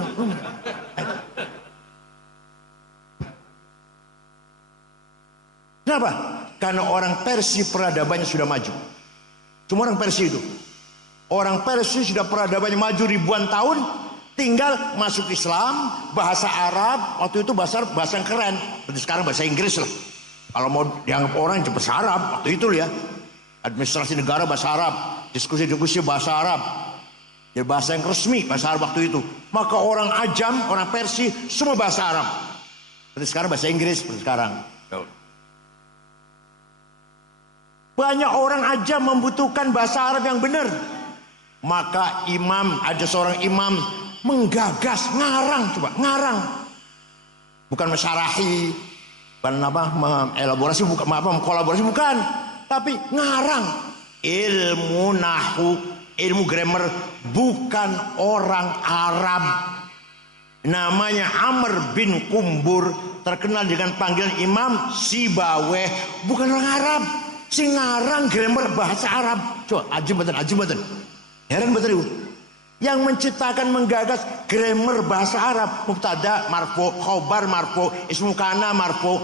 kenapa? Karena orang Persia peradabannya sudah maju. Cuma orang Persia itu. Orang Persia sudah peradabannya maju ribuan tahun, tinggal masuk Islam, bahasa Arab. Waktu itu bahasa yang keren. Berarti sekarang bahasa Inggris lah. Kalau mau dianggap orang bahasa Arab, waktu itu ya. Administrasi negara bahasa Arab, diskusi bahasa Arab. Ya bahasa yang resmi, bahasa Arab waktu itu. Maka orang Ajam, orang Persia semua bahasa Arab. Berarti sekarang bahasa Inggris, berarti sekarang. Banyak orang aja membutuhkan bahasa Arab yang benar. Maka ada seorang imam menggagas, ngarang. Bukan mesyarahi, bukan elaborasi, bukan kolaborasi, bukan. Tapi ngarang. Ilmu nahu, ilmu grammar, bukan orang Arab. Namanya Amr bin Kumbur, terkenal dengan panggilan Imam Sibaweh, bukan orang Arab. Sing ngarang grammar bahasa Arab. Coba ajib betul. Heran betul. Yang menciptakan menggagas grammar bahasa Arab, mubtada marfu, khobar marfu, ismu kana marfu,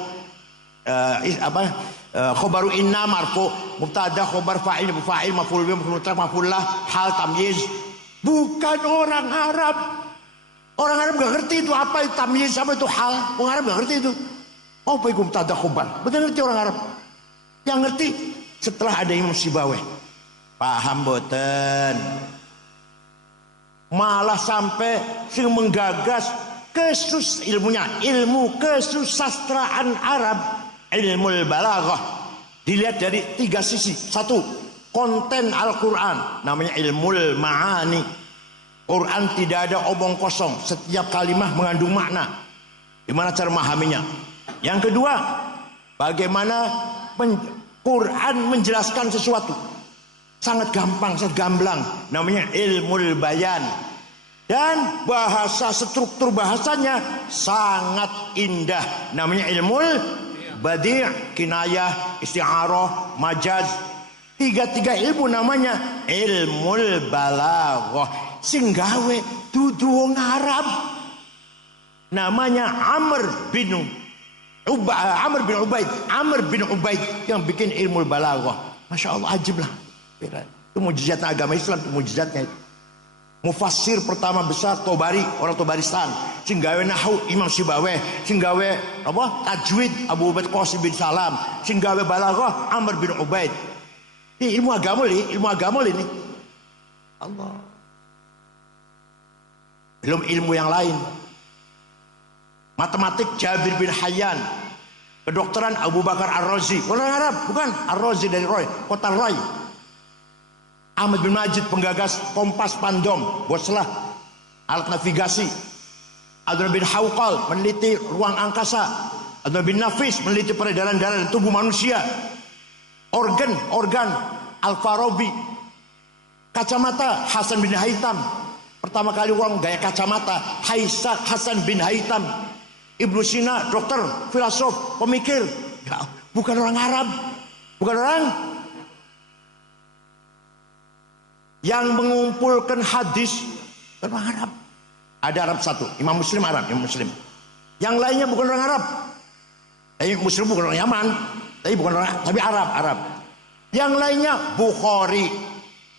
khobaru inna marfu, mubtada khobar fa'il maf'ul bih maf'ul lah, hal tamyiz. Bukan orang Arab. Orang Arab gak ngerti itu apa itu tamyiz, apa itu hal. Orang Arab gak ngerti itu. Apa itu tadakhuban? Betul ngerti orang Arab. Yang ngerti setelah ada Imam Sibawayh. Paham boten? Malah sampai sing menggagas ilmu kesusastraan Arab, ilmu balaghah. Dilihat dari 3 sisi. 1, konten Al-Quran, namanya ilmu ma'ani. Quran tidak ada omong kosong, setiap kalimah mengandung makna. Gimana cara memahaminya? Yang kedua, bagaimana Quran menjelaskan sesuatu. Sangat gampang, sangat gamblang. Namanya ilmu bayan. Dan bahasa, struktur bahasanya sangat indah. Namanya ilmu badi', kinayah, isti'arah, majaz. 3 ilmu namanya ilmu balaghah. Sing gawe dudu wong Arab. Namanya Amr bin Ubaid yang bikin ilmu balaghah. Masya Allah, ajib lah. Itu mujizat agama Islam, itu mujizatnya itu. Mufassir pertama besar Tobari, orang Tobaristan. Sing gawe nahwu Imam Sibawayh, sing gawe apa? Tajwid Abu Ubaid Qasim bin Salam, sing gawe balaghah Amr bin Ubaid. Ini ilmu agama ini. Allah. Belum ilmu yang lain. Matematik Jabir bin Hayyan. Kedokteran Abu Bakar Ar-Razi. Orang Arab, bukan Ar-Razi dari Roy, kota Roy. Ahmad bin Majid penggagas kompas pandom, boslah alat navigasi. Abdullah bin Hawqal meneliti ruang angkasa. Abdullah bin Nafis meneliti peredaran darah di tubuh manusia. Organ Al-Farabi. Kacamata Hasan bin Haytham. Pertama kali orang gaya kacamata Hasan bin Haytham. Ibnu Sina, dokter, filosof, pemikir. Ya, bukan orang Arab, bukan orang yang mengumpulkan hadis orang Arab. Ada Arab satu, Imam Muslim Arab, Imam Muslim. Yang lainnya bukan orang Arab. Muslim bukan orang Yaman, tapi Arab. Yang lainnya Bukhari,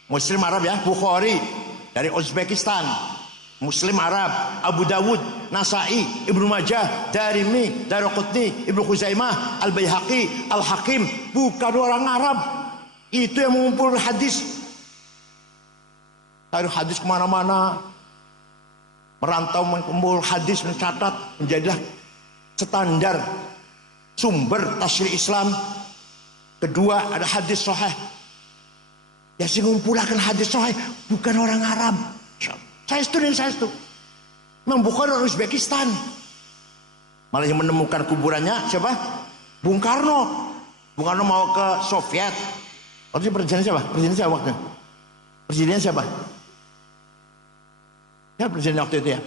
Muslim Arab ya, Bukhari dari Uzbekistan. Muslim Arab, Abu Dawud, Nasai, Ibnu Majah, Darimi, Daraqutni, Ibnu Khuzaimah, Al-Baihaqi, Al-Hakim, bukan orang Arab. Itu yang mengumpulkan hadis. Taruh hadis kemana-mana, merantau mengumpul hadis, mencatat, menjadilah standar sumber tasyrih Islam. Kedua ada hadis sahih. Ya sing ngumpulkan hadis sahih bukan orang Arab. Saya itu. Imam Bukhari orang Uzbekistan. Malah yang menemukan kuburannya siapa? Bung Karno. Bung Karno mau ke Soviet. Waktu presiden siapa? Presidennya siapa? Ya presiden waktu itu ya.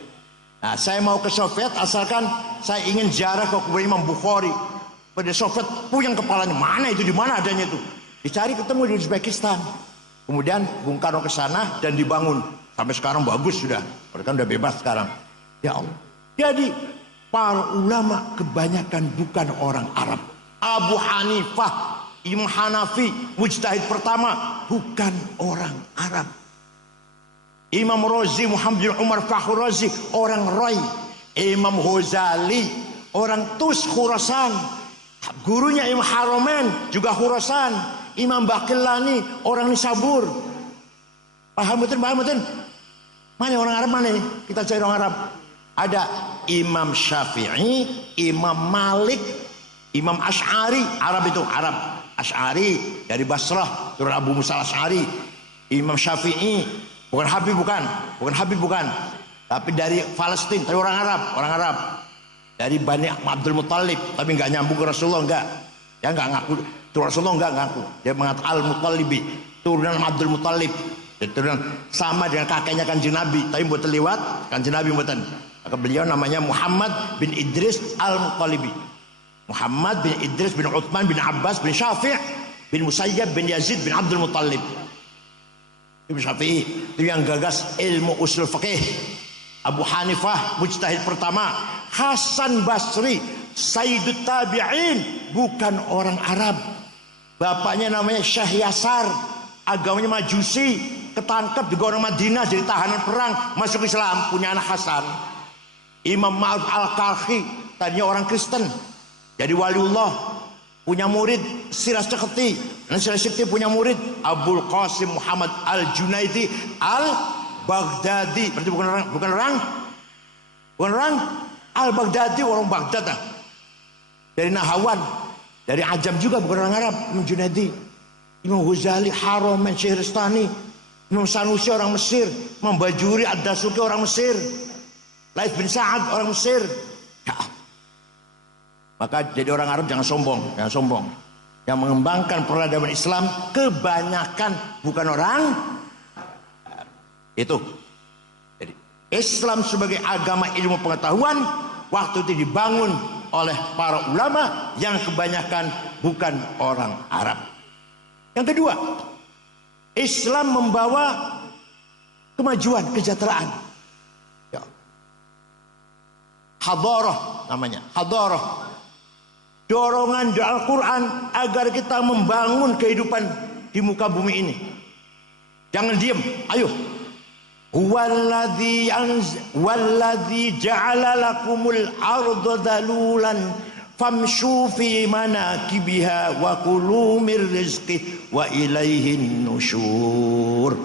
Nah, saya mau ke Soviet asalkan saya ingin ziarah ke kubur Imam Bukhari. Pada Soviet puyeng kepalanya, mana itu, di mana adanya itu? Dicari ketemu di Uzbekistan. Kemudian Bung Karno ke sana dan dibangun. Sampai sekarang bagus sudah. Mereka sudah bebas sekarang. Ya Allah. Jadi para ulama kebanyakan bukan orang Arab. Abu Hanifah, Imam Hanafi, mujtahid pertama bukan orang Arab. Imam Razi, Muhammad bin Umar Fakhr Razi, orang Rai. Imam Ghazali, orang Tus Khurasan. Gurunya Imam Haramain juga Khurasan. Imam Baqillani, orang Nisabur. Paham betul? Mana orang Arab mana ini? Kita cari orang Arab. Ada Imam Syafi'i, Imam Malik, Imam Asy'ari. Arab itu Arab. Asy'ari dari Basrah, turun Abu Musa Asy'ari. Imam Syafi'i, bukan Habib bukan. Tapi dari Palestina, tapi orang Arab. Dari Bani Abdul Muttalib, tapi nggak nyambung ke Rasulullah, enggak. Ya nggak ngaku. Rasulullah nggak ngaku. Dia mengatakan Al-Muttalibi, turunan Abdul Muttalib. Turunan sama dengan kakeknya Kanjeng Nabi, tapi buat lewat Kanjeng Nabi buatan. Maka beliau namanya Muhammad bin Idris Al-Muttalibi. Muhammad bin Idris bin Uthman bin Abbas bin Syafi' bin Musayyab bin Yazid bin Abdul Muttalib. Ibnu Syafi'i itu yang gagas ilmu usul fikih. Abu Hanifah mujtahid pertama. Hasan Basri Sayyidut Tabi'in, bukan orang Arab. Bapaknya namanya Syekh Yasar, agamanya Majusi, ketangkep di orang Madinah jadi tahanan perang, masuk Islam, punya anak Hasan. Imam Ma'ruf Al-Karhi, tadinya orang Kristen, Jadi waliullah punya murid Siraj Sekti. Dan Siraj Sekti punya murid Abdul Qasim Muhammad Al-Junaidi Al-Baghdadi. Berarti bukan orang Al-Baghdadi, orang Baghdad. Dari Nahawan, dari Ajam juga, bukan orang Arab. Imam Junaidi, Imam Ghazali, Haromen, Syihristani, Imam Sanusi orang Mesir, Imam Bajuri Ad-Dasuki orang Mesir, Laith bin Sa'ad orang Mesir. Ya. Maka jadi orang Arab jangan sombong. Yang mengembangkan peradaban Islam kebanyakan bukan orang itu. Jadi Islam sebagai agama ilmu pengetahuan waktu itu dibangun oleh para ulama yang kebanyakan bukan orang Arab. Yang kedua, Islam membawa kemajuan, kesejahteraan. Ya. Hadarah namanya, hadarah. Dorongan di Al-Quran agar kita membangun kehidupan di muka bumi ini. Jangan diam, ayo. Walladzi ja'ala lakumul arda dalulan famshu fi manakibiha wa kulu mir rizqi wa ilaihin nusyur.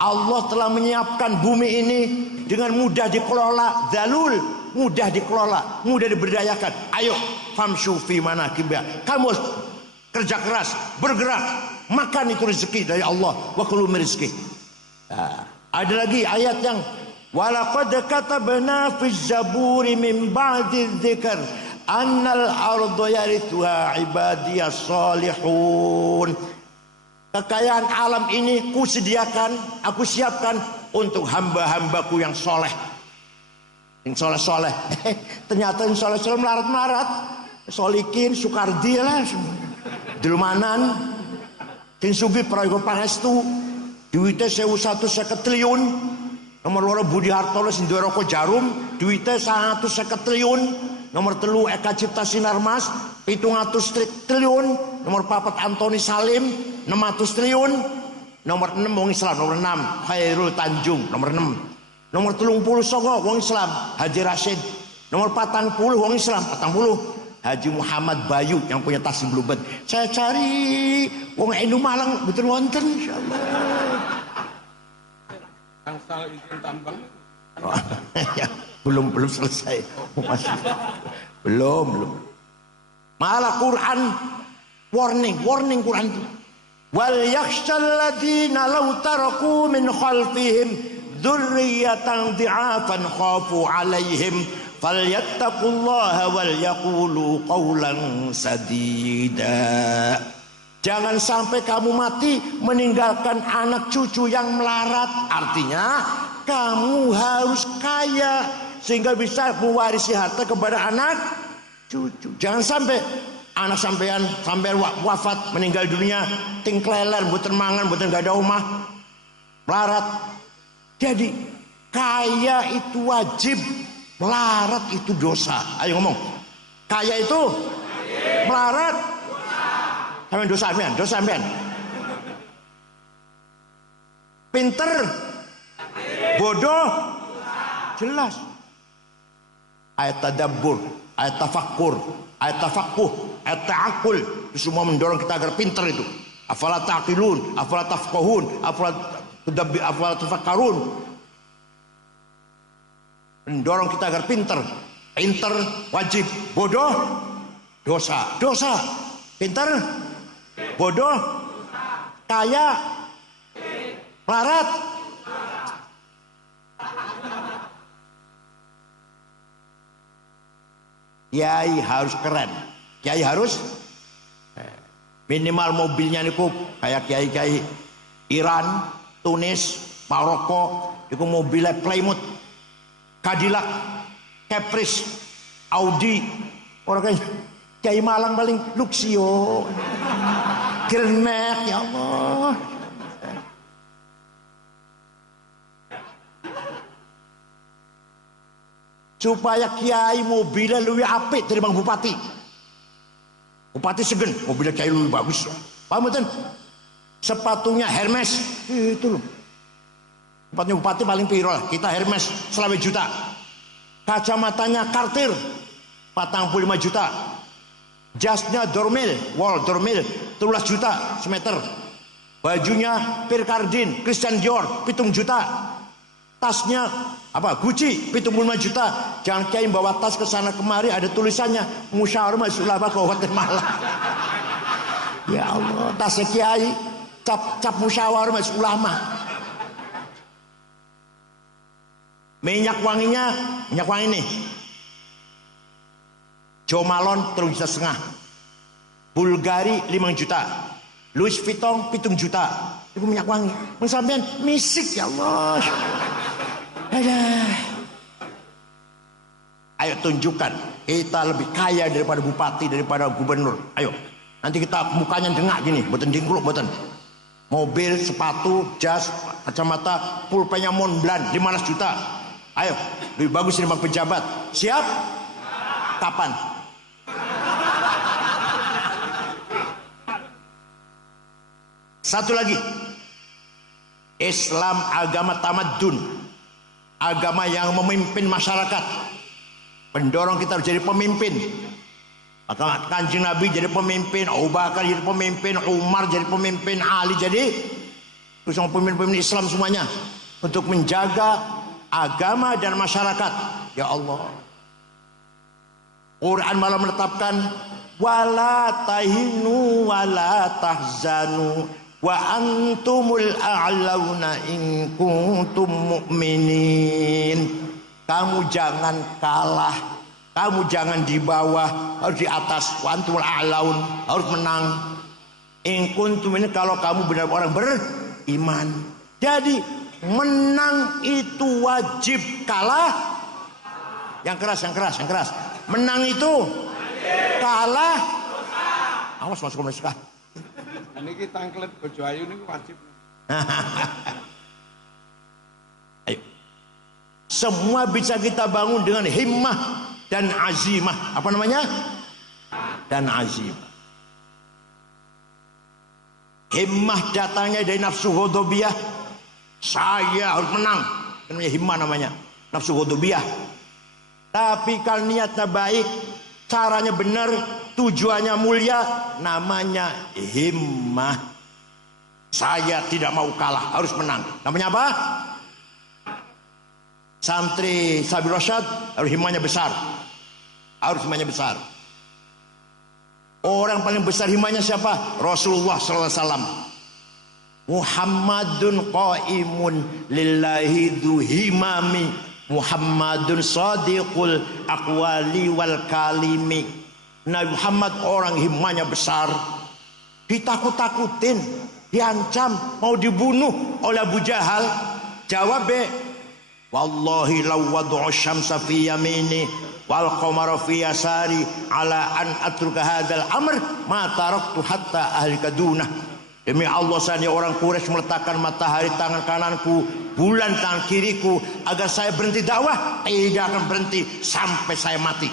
Allah telah menyiapkan bumi ini dengan mudah dikelola, dalul, mudah dikelola, mudah diberdayakan. Ayo, famshu fi manakibiha. Kamu kerja keras, bergerak, makan itu rezeki dari Allah. Wa kulu mir rizqi. Ada lagi ayat yang walaqad katabna fiz zaburi min ba'di dzikr annal arda yarithuha ibadiyas salihun. Kekayaan alam ini kusediakan, aku siapkan untuk hamba-hambaku yang soleh. Yang soleh-soleh. Ternyata yang soleh-soleh melarat-melarat. Solikin, Sukardi lah. Delmanan. King Sugi Prayogo Pangestu. Duitnya 1.150 triliun. Nomor loro Budi Hartono Sindoro Jarum. Duitnya 150 triliun. Nomor telu Eka Cipta Sinarmas 700 triliun. Nomor papat Antoni Salim 600 triliun. Nomor 6 wong Islam. Nomor 6 Khairul Tanjung. Nomor 6. Nomor 30 Songo wong Islam Haji Rashid. Nomor 40 wong Islam 40 Haji Muhammad Bayu yang punya Tasing Blubet. Saya cari wong Enu Malang betul wonten insyaallah. Angsal izin tambang. Oh, ya, belum selesai. Belum. Malah Quran warning Quran itu. Wal yakhshal ladzina law taraku min khalfihim dzurriyyatan dhi'afan khafu 'alaihim falyattaqullaha wal yaqulu qawlan sadida. Jangan sampai kamu mati meninggalkan anak cucu yang melarat. Artinya kamu harus kaya sehingga bisa mewarisi harta kepada anak cucu. Jangan sampai anak sampean wafat meninggal dunia tingkleler mboten mangan mboten gak ada omah melarat. Jadi kaya itu wajib, melarat itu dosa. Ayo ngomong. Kaya itu melarat sampean dosa sampean. Pinter bodoh jelas. Ayat tadabbur, ayat tafakkur, ayat tafakuh, ayat ta'akul itu semua mendorong kita agar pinter itu. Afala taqilun, afala tafqahun, afala tafakkarun. Mendorong kita agar pinter. Pinter wajib, bodoh dosa. Pinter bodoh kaya melarat. Kiai harus keren. Kiai harus minimal mobilnya niku kayak kiai-kiai Iran, Tunis, Maroko, niku mobilnya Plymouth, Cadillac, Caprice, Audi. Orang kayak Kiai Malang paling Luxio, Grand Max, ya Allah. Supaya kiai mobilnya lebih apik dari bang bupati. Bupati segen, mobilnya kiai lebih bagus. Paham betul? Sepatunya Hermes, itu loh. Sepatunya bupati paling piro lah. Kita Hermes, 20 juta. Kacamatanya Cartier, 45 juta. Jasnya dormil, wall dormil 13 juta semeter. Bajunya Pierre Cardin, Christian Dior 7 juta. Tasnya apa? Gucci 75 juta. Jangan kiai bawa tas ke sana kemari ada tulisannya Musyawarah Majelis Ulama Kabupaten Malang. Ya Allah, tasnya kiai cap Musyawarah Majelis Ulama. Minyak wanginya, minyak wangi nih. Jo Malone 3,5 juta. Bulgari 5 juta. Louis Vuitton 7 juta. Itu minyak wangi. Sampean misik ya Allah. Ayo tunjukkan kita lebih kaya daripada bupati, daripada gubernur. Ayo. Nanti kita mukanya dengak gini, boten dingkluk boten. Mobil, sepatu, jas, kacamata, pulpennya Montblanc 15 juta. Ayo, lebih bagus dari pejabat. Siap? Kapan? Satu lagi. Islam agama tamadun. Agama yang memimpin masyarakat. Pendorong kita harus jadi pemimpin. Maka Kanjeng Nabi jadi pemimpin, Abu Bakar jadi pemimpin, Umar jadi pemimpin, Ali jadi terus pemimpin Islam semuanya untuk menjaga agama dan masyarakat. Ya Allah, Quran malah menetapkan wala tahinu wala tahzanu wa antumul a'launa in kuntum mu'minin. Kamu jangan kalah, kamu jangan di bawah, harus di atas. Wa antumul a'laun, harus menang. In kuntum ini kalau kamu benar orang beriman. Jadi menang itu wajib, kalah yang keras, yang keras, yang keras. Menang itu kalah. Awas masuk ke sekolah. Ini kita tangklet bojo ayu ini wajib. Ayo. Semua bisa kita bangun dengan himmah dan azimah. Apa namanya? Dan azimah. Himmah datangnya dari nafsu ghadabiyah. Saya harus menang. Namanya himmah namanya. Nafsu ghadabiyah. Tapi kalau niatnya baik, caranya benar, tujuannya mulia, namanya himmah. Saya tidak mau kalah, harus menang. Namanya apa? Santri Sabil Rasyad harus himmahnya besar. Harus himmahnya besar. Orang paling besar himmahnya siapa? Rasulullah SAW. Muhammadun qaimun lillahi dhu himami. Muhammadun sadiqul aqwali wal kalimi. Nabi Muhammad orang himmahnya besar. Ditakut-takutin, diancam, mau dibunuh oleh Abu Jahal. Jawab be, wallahi law wad'u syamsa fi yamini wal qamara fi yasari ala an atruka hadzal amr ma taraktu hatta ahlika dunah. Demi Allah, saya orang Quraisy meletakkan matahari tangan kananku, bulan tangan kiriku, agar saya berhenti dakwah, tidak akan berhenti sampai saya mati.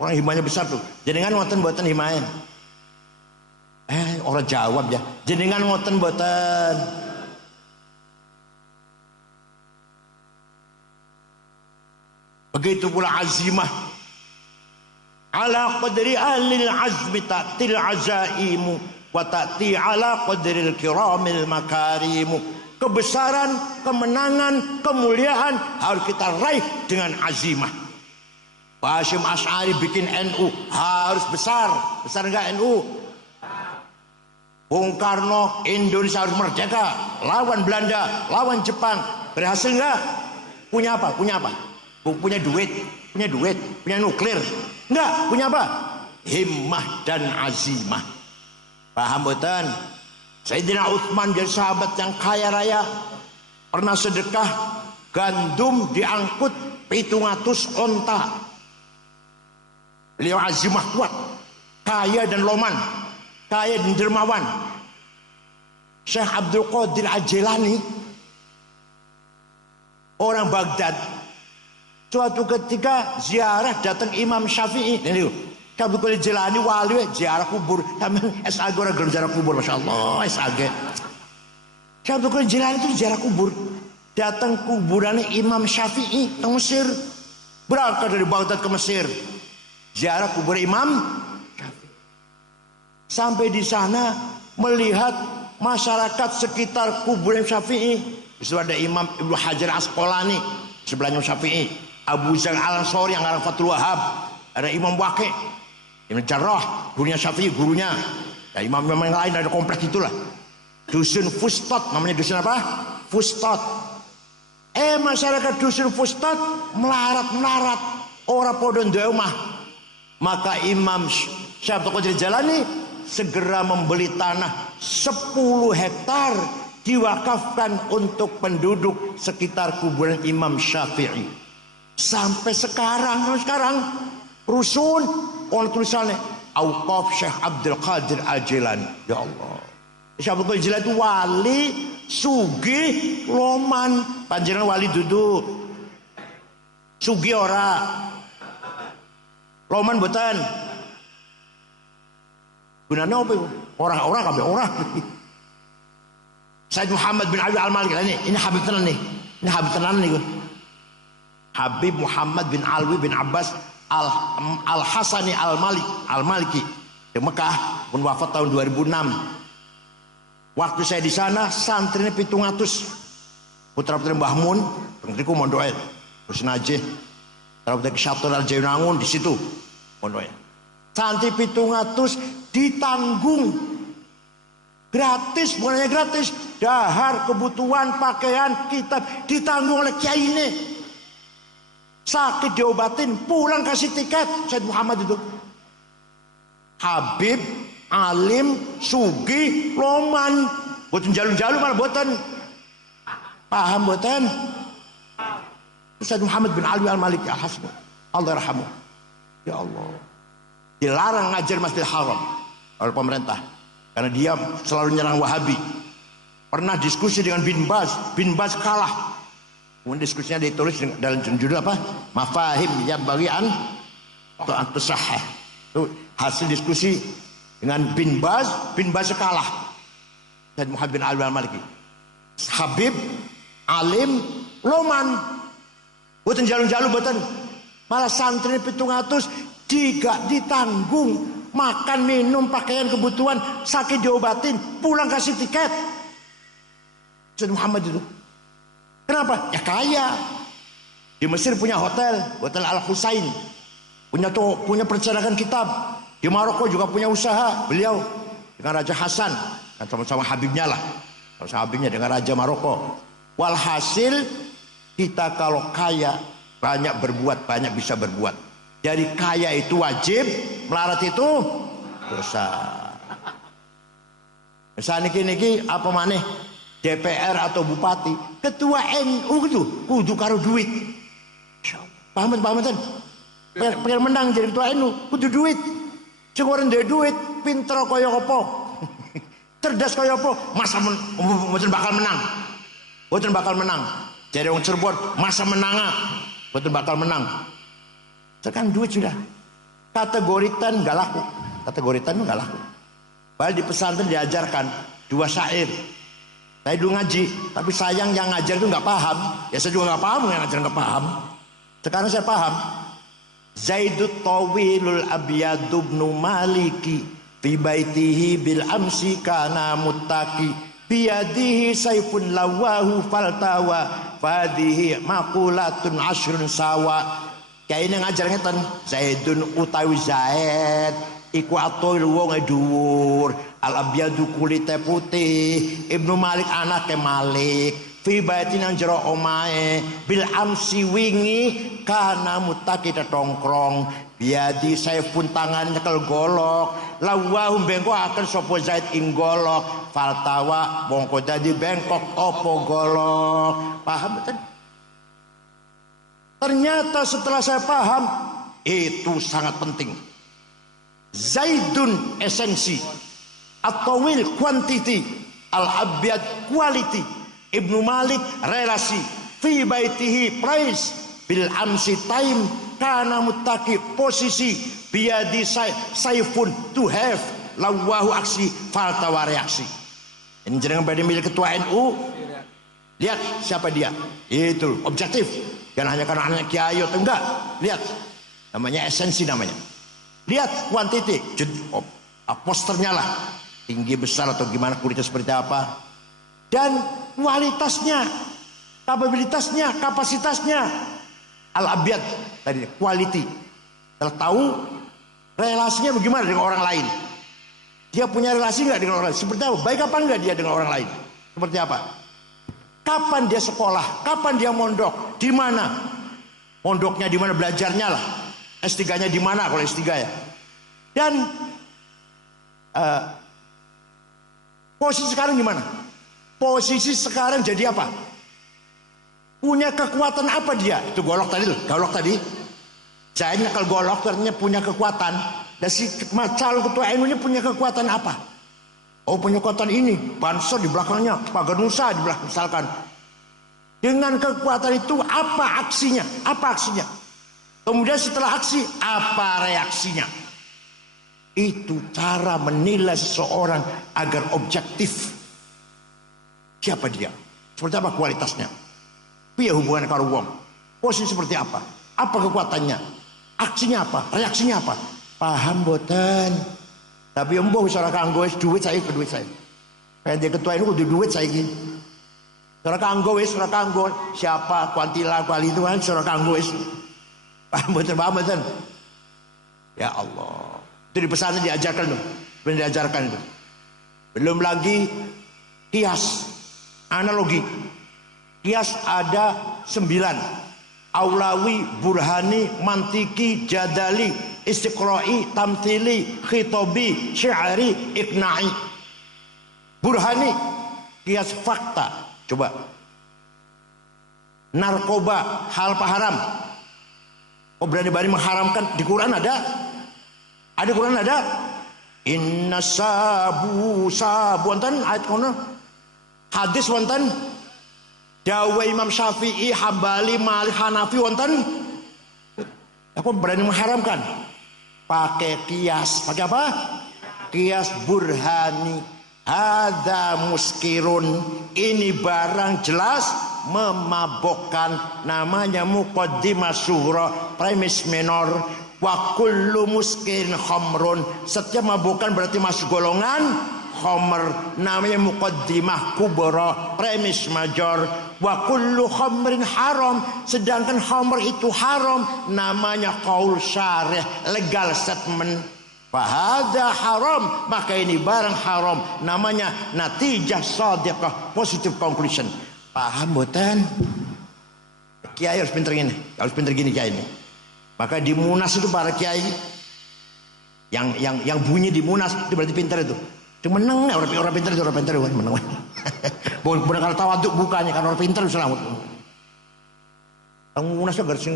Orang himmahnya besar tuh. Jenengan ngoten mboten himmahnya? Orang jawab ya. Jenengan ngoten mboten? Begitu pula azimah. Ala qadri ahlil azmi ta'til azaimu wa ta'ti ala qadril kiramil makarimu. Kebesaran, kemenangan, kemuliaan harus kita raih dengan azimah. Pak Hasyim Asy'ari bikin NU harus besar. Besar enggak NU? Bung Karno, Indonesia harus merdeka, lawan Belanda, lawan Jepang. Berhasil enggak? Punya apa? Punya apa? Punya duit, punya nuklir. Enggak, punya apa? Himmah dan azimah. Paham betul? Sayyidina Utsman jadi sahabat yang kaya raya, pernah sedekah gandum diangkut 700 onta. Beliau azimah kuat, kaya dan loman, kaya dan dermawan. Syekh Abdul Qadir Al-Jilani, orang Baghdad, suatu ketika ziarah datang Imam Syafi'i. Ini Abdul Qadir Jilani wali ziarah kubur. SAG orang gelem ziarah kubur, masya Allah. SAG. Abdul Qadir Jilani itu ziarah kubur. Datang kuburannya Imam Syafi'i ke Mesir. Berangkat dari Baghdad ke Mesir. Ziarah kubur Imam Sampai di sana melihat masyarakat sekitar kuburan Syafi'i. Di situ ada Imam Ibnu Hajar Asqalani sebelahnya Syafi'i, Abu Zar Al-Ansori yang ngarang Fathul Wahhab, ada Imam Waqi, Ibnu Jarrah, gurunya Syafi'i, gurunya. Ya, imam-imam yang lain ada kompleks itulah. Dusun Fustat, namanya dusun apa? Fustat. Masyarakat dusun Fustat melarat orang podo duwe omah. Maka Imam Syekh Abdul Qadir Jalani segera membeli tanah 10 hektar diwakafkan untuk penduduk sekitar kuburan Imam Syafi'i. Sampai sekarang rusun orang tulisannya Auqaf Syekh Abdul Qadir Al-Jilani. Ya Allah, Syekh Abdul Qadir Jilani itu wali sugih loman. Panjenengan wali duduk sugih ora loman boten. Gunanya apa itu? Orang-orang kabeh ora. Said Muhammad bin Ali Al-Maliki ini Habib tenan nih. Ini Habib tenan nih. Habib Muhammad bin Alwi bin Abbas Al-Hasani Al-Maliki di Mekah, pun wafat tahun 2006. Waktu saya di sana santrinya 700 putra-putri Mbah Mun, tentuku mondoke terus najih putra-putri Syatur Al-Jainangun di situ mondoke. Santri 700 ditanggung gratis, bukannya gratis, dahar, kebutuhan, pakaian, kitab ditanggung oleh kiai ini. Sakit diobatin, pulang kasih tiket. Said Muhammad itu Habib, alim, sugi, loman, boten jalur-jalur malah boten. Paham boten? Said Muhammad bin Ali Al-Maliki Al-Hasbu, Allah yarhamu. Ya Allah, dilarang ngajar Masjidil Haram oleh pemerintah karena dia selalu nyerang Wahabi. Pernah diskusi dengan Bin Baz kalah. Kemudian diskusinya ditulis dalam judul apa? Mafahim yang bagian atau antusahah. Itu hasil diskusi dengan Bin Baz kalah. Said Muhammad bin Ali Al-Maliki. Habib, alim, loman. Boten jalur-jalur boten. Malah santri 700 ditanggung, makan, minum, pakaian, kebutuhan, sakit diobatin, pulang kasih tiket. Said Muhammad itu. Kenapa? Ya kaya. Di Mesir punya hotel Al-Husain. Punya percetakan kitab. Di Maroko juga punya usaha. Beliau dengan Raja Hasan, kan sama-sama Habibnya lah. Sama-sama Habibnya dengan Raja Maroko. Walhasil kita kalau kaya banyak berbuat, banyak bisa berbuat. Jadi kaya itu wajib, melarat itu dosa. Misalnya niki apa maneh? DPR atau bupati, ketua NU itu kudu karo duit. Paham kan? Pengen menang jadi ketua NU kudu duit. Sing ora ndek duit, pinter kaya apa? Cerdas kaya apa? Masa mboten bakal menang. Mboten bakal menang. Jadi wong Cirebon masa menanga, mboten bakal menang. Sekarang duit sudah. Kategoritan enggak laku. Kategoritan enggak laku. Padahal di pesantren diajarkan 2 syair. Saya dulu ngaji, tapi sayang yang ngajar itu nggak paham. Ya saya juga nggak paham, yang ngajar nggak paham. Sekarang saya paham. Zaidut tawilul abiyadu ibnu maliki fi baitihi bil amsi kana muttaqi biyadihi saifun lawahu faltawa fadihi maqulatun ashrun sawa. Kayak ini ngajar ngeten, Zaidun utawi Zaid iku atul wong dhuwur, al-abyadu kulite putih, Ibnu Malik anake Malik, fi baitin nang jero omahe, bil amsi wingi kana mutaki tetongkrong, biadi saifun tangan nyekel golok, lawahu bengkok akan sapa Zaid ing golok, faltawa bongko dadi bengkok opo golok. Paham betul? Ternyata setelah saya paham, itu sangat penting. Zaidun esensi, at-tawil quantity, al-abyad quality, Ibnu Malik relasi, fi baitihi price, bil amsi time, kana muttaqi posisi, biadi saifun to have, lawahu aksi, faltawa reaksi. Ini jenengan pada milik ketua NU. Lihat siapa dia. Itu objektif. Jangan hanya karena anak kiai atau enggak. Lihat. Namanya esensi namanya. Lihat kuantiti, posternya lah, tinggi besar atau gimana, kulitnya seperti apa, dan kualitasnya, kapabilitasnya, kapasitasnya. Al-abyad tadi, quality. Telah tahu relasinya bagaimana dengan orang lain. Dia punya relasi nggak dengan orang lain? Seperti apa? Baik apa enggak dia dengan orang lain? Seperti apa? Kapan dia sekolah? Kapan dia mondok? Di mana? Mondoknya di mana? Belajarnya lah. S3-nya di mana kalau S3 ya? Dan posisi sekarang gimana? Posisi sekarang jadi apa? Punya kekuatan apa dia? Itu golok tadi loh, golok tadi. Jahitnya kalau golok ternyata punya kekuatan. Dan si calon ketua NU-nya punya kekuatan apa? Oh, punya kekuatan ini, Banser di belakangnya, Pagar Nusa di belakang misalkan. Dengan kekuatan itu apa aksinya? Apa aksinya? Kemudian setelah aksi, apa reaksinya? Itu cara menilai seseorang agar objektif. Siapa dia? Seperti apa kualitasnya? Piye hubungan karo wong? Posisi seperti apa? Apa kekuatannya? Aksinya apa? Reaksinya apa? Paham boten? Tapi embuh wis ora kanggo wis duit saya ke duit saya. Kayak dia ketua ini kudu duit saya iki. Ora kanggo wis ora kanggo siapa kuantila kuali itu kan ora kanggo wis. Paham boten? Ya Allah. Itu di pesantren diajarkan tuh. Benar diajarkan itu. Belum lagi kias, analogi. Kias ada 9. Aulawi, burhani, mantiki, jadali, istiqra'i, tamthili, khitobi, syi'ari, iqna'i. Burhani, kias fakta. Coba. Narkoba, hal haram. Oh, berani-berani mengharamkan. Di Quran ada? Ada Quran ada? Inna sabu wonten ayat kono. Hadis wonten. Dawa Imam Syafi'i, Hambali, Malik, Hanafi wonten. Aku berani mengharamkan. Pakai kias. Pakai apa? Kias burhani. Ada muskirun. Ini barang jelas memabokkan. Namanya muqaddimah sughra, premis minor. Wa kullu muskirin khamrun. Setiap mabukkan berarti masuk golongan khamr. Namanya muqaddimah kubra, premis major. Wa kullu khamrin haram. Sedangkan khamr itu haram. Namanya qaul syarih, legal statement. Fahadha haram. Maka ini barang haram. Namanya natijah shadiqah, positive conclusion. Paham boten? Kiai harus pinter gini. Harus pinter gini kiai ini. Maka di Munas itu para kiai yang bunyi di Munas itu berarti pintar itu. Cuma menang orang pintar itu orang pintar itu menang. Bukan kalau tawaduk bukannya kan orang pintar selamat. Yang Munas itu garis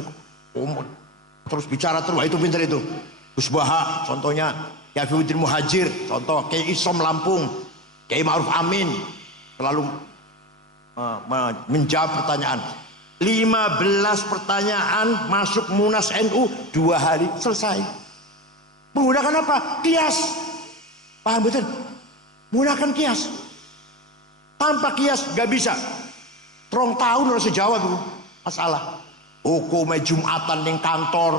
terus bicara terus itu pintar itu. Gus Baha contohnya, Kiai Fiuddin Muhajir contoh, Kiai Isom Lampung, Kiai Ma'ruf Amin selalu menjawab pertanyaan. 15 pertanyaan masuk Munas NU 2 hari selesai. Menggunakan apa? Kias. Paham betul? Menggunakan kias. Tanpa kias gak bisa. Terong tahun harus jawab itu masalah. Hukumnya Jumatan di kantor,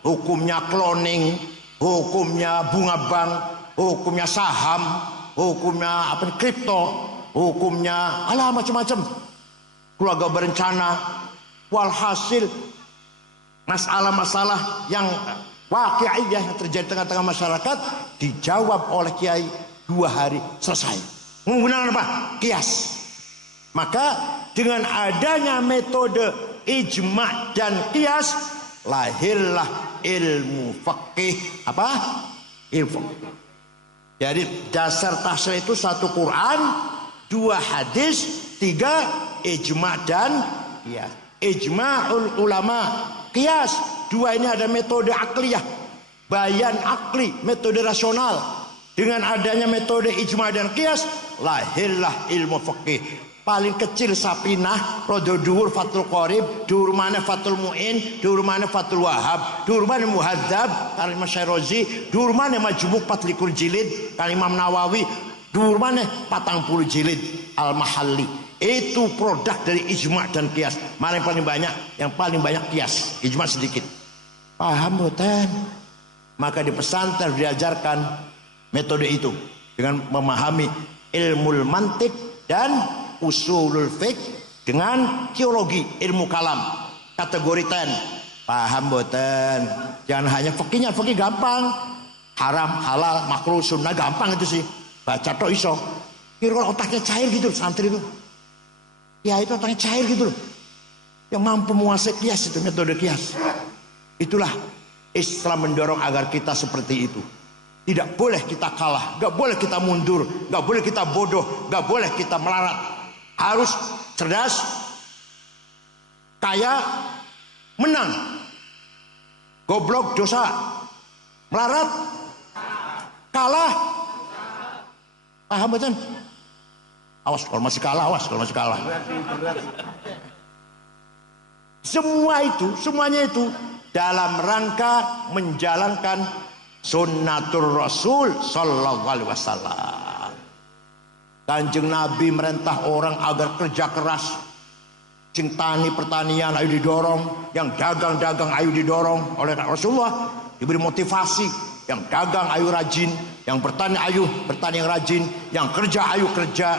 hukumnya cloning, hukumnya bunga bank, hukumnya saham, hukumnya apa kripto, hukumnya alah macam-macam. Keluarga berencana, walhasil masalah-masalah yang waqi'iyah yang terjadi tengah-tengah masyarakat dijawab oleh kiai 2 hari selesai. Menggunakan apa? Kias. Maka dengan adanya metode ijma' dan kias lahirlah ilmu fikih. Apa? Ilmu. Jadi dasar tahsil itu 1 Quran, 2 hadis, 3 ijma' dan kias. Ijma'ul ulama, kias. 2 ini ada metode akliyah, bayan akli, metode rasional. Dengan adanya metode ijma' dan kias lahirlah ilmu fikih. Paling kecil Sapinah, rodo dhuwur Fathul Qorib, dhuwur mana Fathul Mu'in, dhuwur mana Fathul Wahab, dhuwur mana Muhadzab kali Imam Syairozi, dhuwur mana Majmu' 24 jilid kali Imam Nawawi, dhuwur mana 40 jilid Al-Mahalli. Itu produk dari ijma' dan kias. Mana yang paling banyak? Yang paling banyak kias, ijma' sedikit. Paham boten? Maka di pesantren diajarkan metode itu dengan memahami ilmu mantik dan usulul fiqh dengan teologi ilmu kalam kategori 10. Paham boten? Jangan hanya fikihnya, fikih gampang, haram halal makruh sunnah gampang itu sih, baca tok iso. Kira otaknya cair gitu santri itu ya, itu otaknya cair gitu loh, yang mampu menguasai kias itu, metode kias. Itulah Islam mendorong agar kita seperti itu. Tidak boleh kita kalah, gak boleh kita mundur, gak boleh kita bodoh, gak boleh kita melarat. Harus cerdas, kaya, menang. Goblok dosa, melarat, kalah. Paham betul? Awas kalau masih kalah, awas kalau masih kalah. Semuanya itu dalam rangka menjalankan sunnatur Rasul sallallahu alaihi wasallam. Kanjeng Nabi merintah orang agar kerja keras. Sing tani pertanian ayo didorong, yang dagang ayo didorong oleh Rasulullah, diberi motivasi. Yang dagang ayo rajin, yang bertani ayo bertani yang rajin, yang kerja ayo kerja.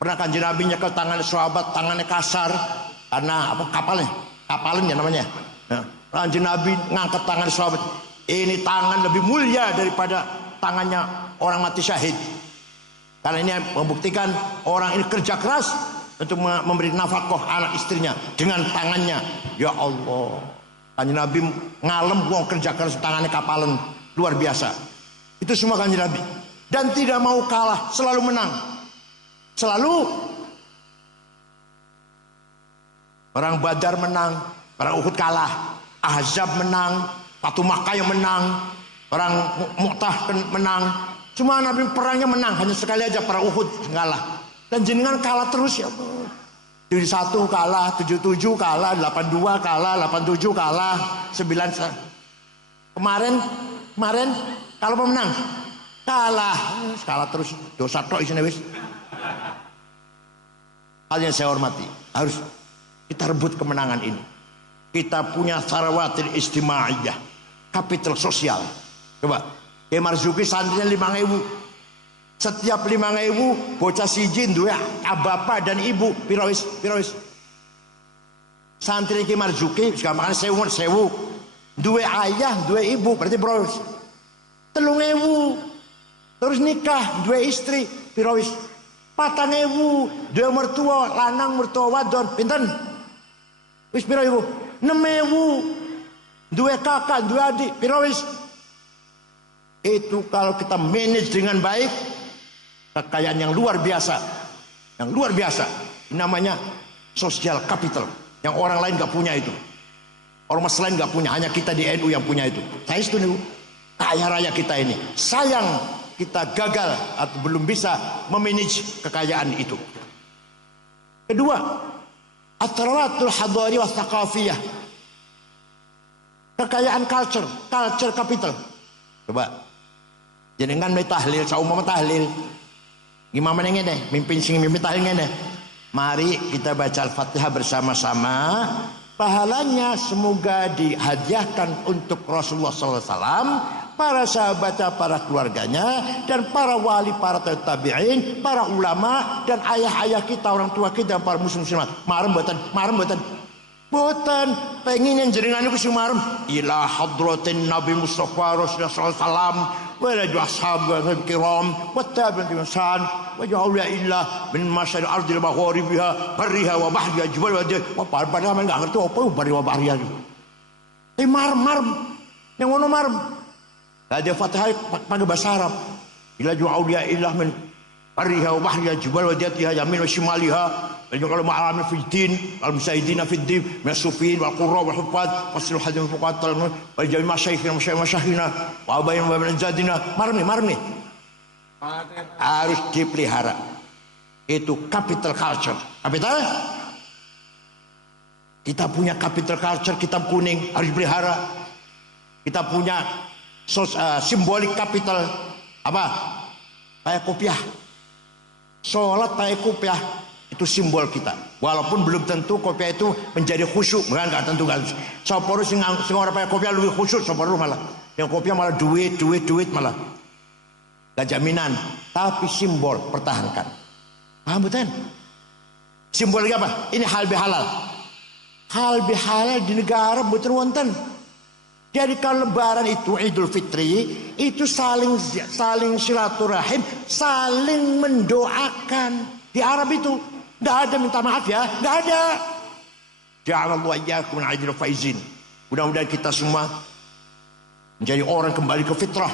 Pernah Kanjeng Nabi nyekel tangan sahabat, tangannya kasar karena apa kapalnya namanya. Nah, Kanjeng Nabi ngangkat tangan sahabat, ini tangan lebih mulia daripada tangannya orang mati syahid. Karena ini membuktikan orang ini kerja keras untuk memberi nafkah anak istrinya dengan tangannya. Ya Allah, Kanjeng Nabi ngalem wong kerja keras tangannya kapalan luar biasa. Itu semua Kanjeng Nabi. Dan tidak mau kalah, selalu menang. Selalu. Perang Badar menang, perang Uhud kalah, Ahzab menang, Fatu Makkah yang menang, perang Mu'tah menang. Cuma Nabi perangnya menang, hanya sekali aja perang Uhud kalah. Dan jenengan kalah terus ya Allah. 71 kalah, 77 kalah, 82 kalah, 87 kalah, 9 kemarin kalau pemenang kalah terus, dosa tok isine wis. Hal yang saya hormati, harus kita rebut kemenangan ini. Kita punya sarawatil istimaiyah, kapital sosial. Coba, Kiai Marzuki santrinya 5.000. Setiap 5.000 bocah siji duwe bapak dan ibu pirawis. Santri Kiai Marzuki gampangane 1.000 duwe ayah, duwe ibu berarti pirawis. 3.000 terus nikah, duwe istri pirawis. 4.000 duwe mertua lanang mertua wadon pinten? Wis pira ibu? 6.000 duwe kakak, duwe adik pirawis. Itu kalau kita manage dengan baik, kekayaan yang luar biasa, namanya social capital, yang orang lain gak punya itu, orang lain gak punya, hanya kita di NU yang punya itu. Saya setuju, kaya raya kita ini. Sayang kita gagal atau belum bisa memanage kekayaan itu. Kedua, at-tarawatul hadari wa thaqafiyah, kekayaan culture capital. Coba jenengan mulai tahlil, saumpama tahlil gimana ngene, mimpin tahlil ngene. Mari kita baca Al-Fatihah bersama-sama. Pahalanya semoga dihadiahkan untuk Rasulullah SAW, para sahabatnya, para keluarganya, dan para wali, para tabi'in, para ulama, dan ayah-ayah kita, orang tua kita, para muslimat. Marem boten pengen yang jenengan iku sing marem ila hadratin Nabi Mustafa Rasulullah sallallahu alaihi wasallam wa la ashabil kiram wa tabi'in insan wa ja'ala illa min masyari ardil magharibiha barriha wa bahriha jibal wa padahal enggak ngerti apa barriha wa bahriha. Marem yang ngono marem. Ada Fatihah pakai bahasa Arab. Ila ja'ala illa min barriha wa bahriha jibal wa jatiha yamin wa shimaliha. Kalau ma'alamin fiddin, al-musayidina fiddin, minasufin, wal-qurra, wal-hufad, wasil hadim, wal-fuqat, wal-jami masyayikhina, masyayikhina, wa'abayin, wa'abayin, zadina, marmi. Harus dipelihara. Itu capital culture. Capital? Kita punya capital culture, kitab kuning, harus dipelihara. Kita punya simbolik capital, apa? Kayak kopiah. Sholat kayak kopiah. Itu simbol kita. Walaupun belum tentu kopiah itu menjadi khusyuk, enggak tentu kan. Soporo sing ora pakai kopiah lebih khusyuk soporo malah. Yang kopiah malah duit malah. Gak jaminan, tapi simbol, pertahankan. Paham betul? Simbol apa? Ini hal bihalal. Hal bihalal di negara betul wonten. Jadi kalau lebaran itu Idul Fitri itu saling silaturahim, saling mendoakan. Di Arab itu nggak ada minta maaf ya, nggak ada. Ja'alallahu iyyakum min ajril faizin. Mudah-mudahan kita semua menjadi orang kembali ke fitrah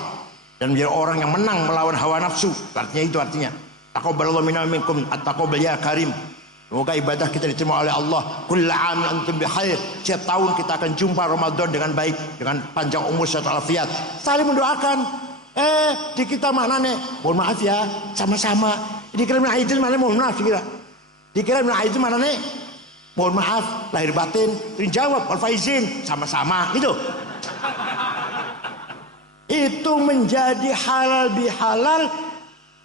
dan menjadi orang yang menang melawan hawa nafsu. Artinya itu artinya. Taqabbalallahu minna minkum at-taqabbal ya karim. Semoga ibadah kita diterima oleh Allah. Kullu 'amin antum bikhair. Setiap tahun kita akan jumpa Ramadan dengan baik, dengan panjang umur serta afiat. Saling mendoakan. Di kita maknanya, mohon maaf ya, sama-sama. Dikira min aidin maknanya mohon maaf dikira. Dikira min aidin maknanya mohon maaf lahir batin. Dijawab wal faizin, sama-sama gitu. Itu menjadi halal bihalal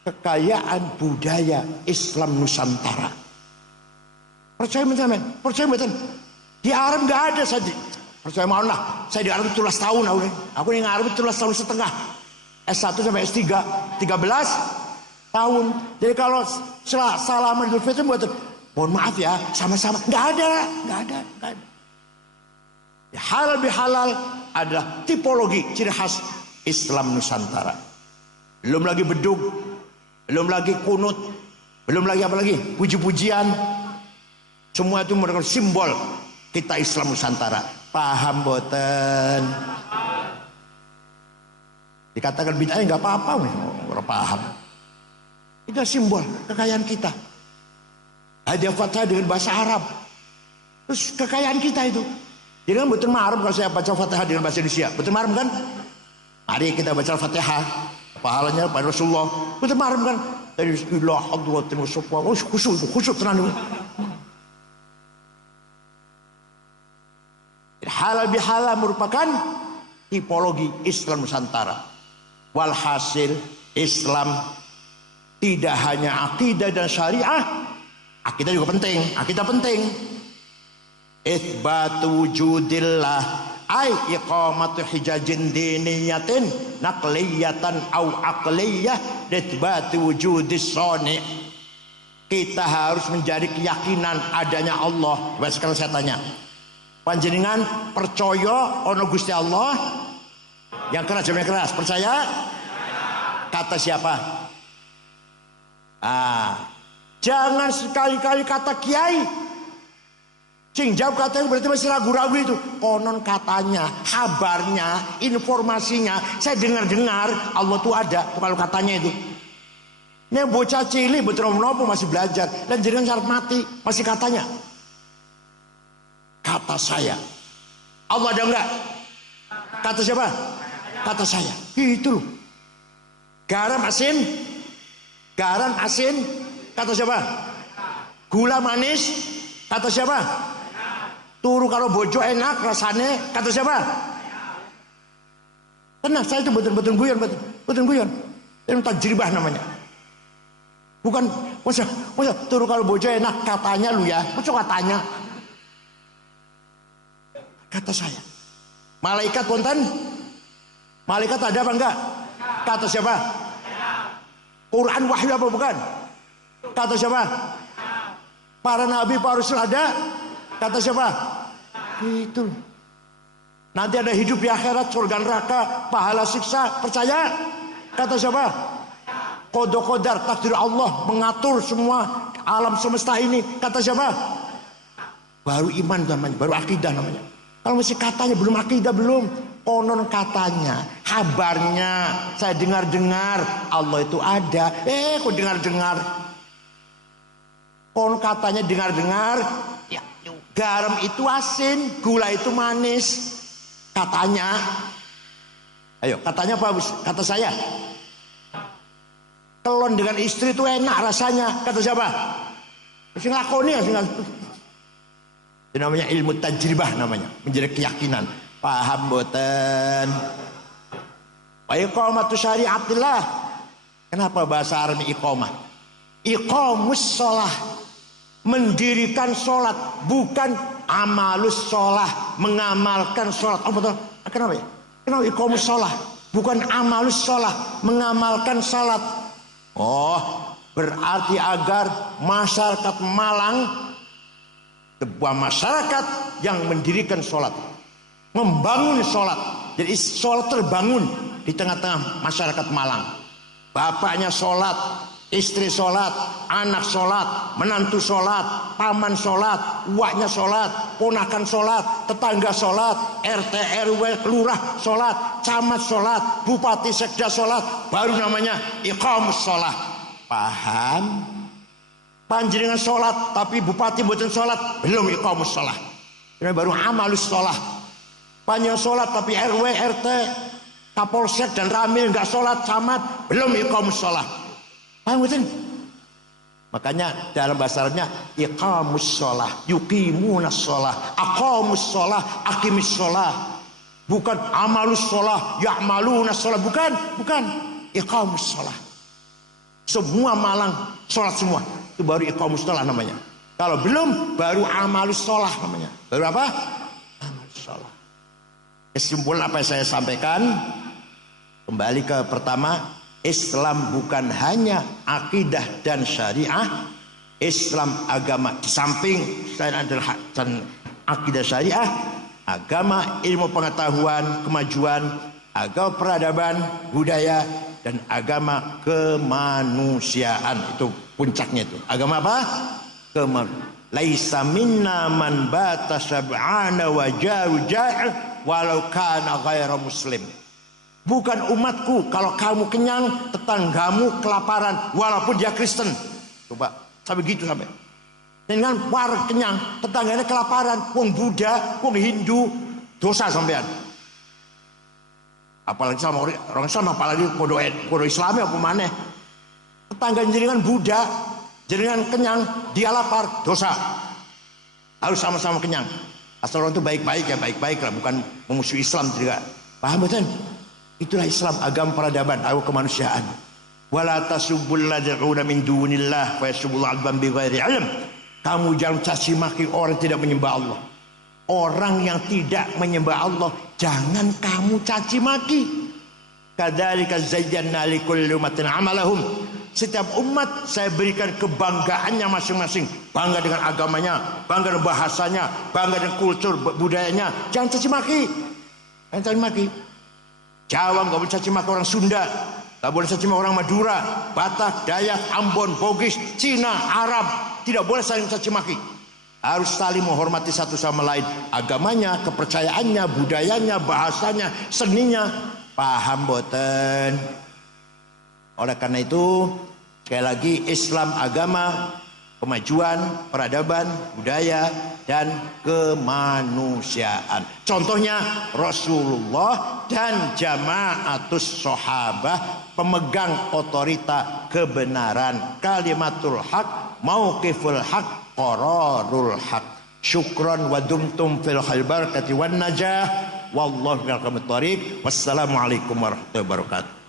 kekayaan budaya Islam Nusantara. Percaya betul, percaya betul. Di Arab nggak ada saja. Percaya mohon lah. Saya di Arab 17 tahun aku di Arab 17 tahun setengah. S1 sampai S3 13 tahun. Jadi kalau salaman Idul Fitri buat mohon maaf ya, sama-sama. Nggak ada. Ya, halal bihalal adalah tipologi ciri khas Islam Nusantara. Belum lagi beduk, belum lagi kunut, belum lagi apa lagi? Puji-pujian. Semua itu merupakan simbol kita Islam Nusantara. Paham boten? Dikatakan bid'ah nggak apa-apa, orang paham. Itu simbol kekayaan kita. Hadiah Fatihah dengan bahasa Arab. Terus kekayaan kita itu. Jadi kan betul ma'aruf kalau saya baca Fatihah dengan bahasa Indonesia. Betul ma'aruf kan? Mari kita baca Fatihah. Pahalanya pada Rasulullah. Betul ma'aruf kan? Dari Bismillahirrahmanirrahim. Khusyuk tenang. Halal bihalal merupakan tipologi Islam Nusantara. Walhasil Islam tidak hanya akidah dan syariah, akidah juga penting. Akidah penting. Itsbatu wujudillah ay iqamatu hijajin diniyatin naqliyatan au aqliyah itsbatu wujudis sani. Kita harus menjadi keyakinan adanya Allah. Coba sekarang saya tanya, panjenengan percaya ono Gusti Allah? Yang keras jawabnya keras. Percaya? Kata siapa? Jangan sekali-kali kata kiai. Sing jawab katanya berarti masih ragu-ragu itu. Konon katanya, kabarnya, informasinya, saya dengar-dengar Allah tuh ada. Tuh kalau katanya itu. Ini bocah cilik betul nopo masih belajar dan jangan syarat mati masih katanya. Kata saya. Allah ada enggak? Kata siapa? Kata saya. Gitu loh. Garam asin. Garam asin. Kata siapa? Gula manis. Kata siapa? Turu kalau bojo enak rasanya. Kata siapa? Tenang, saya itu betul-betul guyon. Betul guyon. Ini tajribah namanya. Bukan, masa turu kalau bojo enak katanya lu ya. Masa katanya? Kata saya. Malaikat wonten? Malaikat ada apa enggak? Kata siapa? Quran wahyu apa bukan? Kata siapa? Para nabi, para rasul ada? Kata siapa? Itu. Nanti ada hidup di akhirat, surga neraka, pahala siksa, percaya? Kata siapa? Qada qadar, takdir Allah mengatur semua alam semesta ini. Kata siapa? Baru iman namanya, baru akidah namanya. Kalau masih katanya belum akidah belum, konon katanya, kabarnya, saya dengar-dengar Allah itu ada. Kok dengar-dengar? Konon katanya dengar-dengar, ya, garam itu asin, gula itu manis. Katanya, ayo katanya apa? Kata saya, telon dengan istri itu enak rasanya. Kata siapa? Mesti ngelakoni ya, itu namanya ilmu tajribah namanya, menjadi keyakinan. Paham boten? Wa iqamatu syariatillah. Kenapa bahasa Arab iqamah? Iqamus shalah, mendirikan sholat, bukan amalus sholah, mengamalkan sholat. Oh betul. Kenapa ya? Kenapa iqamus shalah? bukan amalus sholat, mengamalkan salat. Oh, berarti agar masyarakat Malang sebuah masyarakat yang mendirikan sholat, membangun sholat. Jadi sholat terbangun di tengah-tengah masyarakat Malang. Bapaknya sholat, istri sholat, anak sholat, menantu sholat, paman sholat, uaknya sholat, ponakan sholat, tetangga sholat, RT RW lurah sholat, camat sholat, bupati sekda sholat, baru namanya iqamus sholat. Paham? Panjenengan sholat tapi bupati mboten sholat, belum iqamus sholat. Ini baru amalus sholat. Panjenengan sholat tapi RW RT Kapolsek dan Ramil nggak sholat, camat belum iqamus sholat. Paham betul? Makanya dalam bahasa Arabnya iqamus sholah, yuqimunas sholah, aqamus sholah, aqimis sholah. Bukan amalus sholah, ya'malunas sholah. Bukan iqamus sholah. Semua Malang sholat semua, itu baru iqamus sholah namanya. Kalau belum, baru amalus sholah namanya. Baru apa? Amalus sholah. Kesimpulan apa yang saya sampaikan, kembali ke pertama, Islam bukan hanya akidah dan syariah. Islam agama di samping adalah akidah syariah, agama ilmu pengetahuan, kemajuan, agama peradaban, budaya, dan agama kemanusiaan. Itu puncaknya itu. Agama apa? Laisa minna man bata sab'ana wa jaru ja'i walau kana ghaira muslim. Bukan umatku kalau kamu kenyang, tetanggamu kelaparan walaupun dia Kristen. Coba sampai gitu sampai. Dengan war kenyang, tetangganya kelaparan, wong Buddha, wong Hindu, dosa sampean. Apalagi sama orang Islam, apalagi podo Islami apa maneh. Tetangga jenengan Buddha, jenengan kenyang, dia lapar, dosa. Harus sama-sama kenyang. Asal orang itu baik-baik ya baik-baik lah, bukan memusuhi Islam juga. Paham betul? Itulah Islam, agama peradaban, agama kemanusiaan. Wala tasubbul ladzina min dunillah fa yasubbul adban bighairi ilm. Kamu jangan caci maki orang tidak menyembah Allah. Orang yang tidak menyembah Allah jangan kamu caci maki. Kadzalika zayyana likulli ummatin amalahum. Setiap umat saya berikan kebanggaannya masing-masing. Bangga dengan agamanya, bangga dengan bahasanya, bangga dengan kultur budayanya. Jangan caci maki. Jangan caci maki. Jawa nggak boleh caci maki orang Sunda, nggak boleh caci maki orang Madura, Batak, Dayak, Ambon, Bugis, Cina, Arab. Tidak boleh saling caci maki. Harus saling menghormati satu sama lain. Agamanya, kepercayaannya, budayanya, bahasanya, seninya. Paham boten? Oleh karena itu, sekali lagi Islam agama kemajuan, peradaban, budaya, dan kemanusiaan. Contohnya Rasulullah dan jamaatus sahabah, pemegang otorita kebenaran, kalimatul haq, mauqiful haq, qararul haq. Syukran wa dumtum fil khair barakati wan najah. Wallahu bil thariq. Wassalamualaikum warahmatullahi wabarakatuh.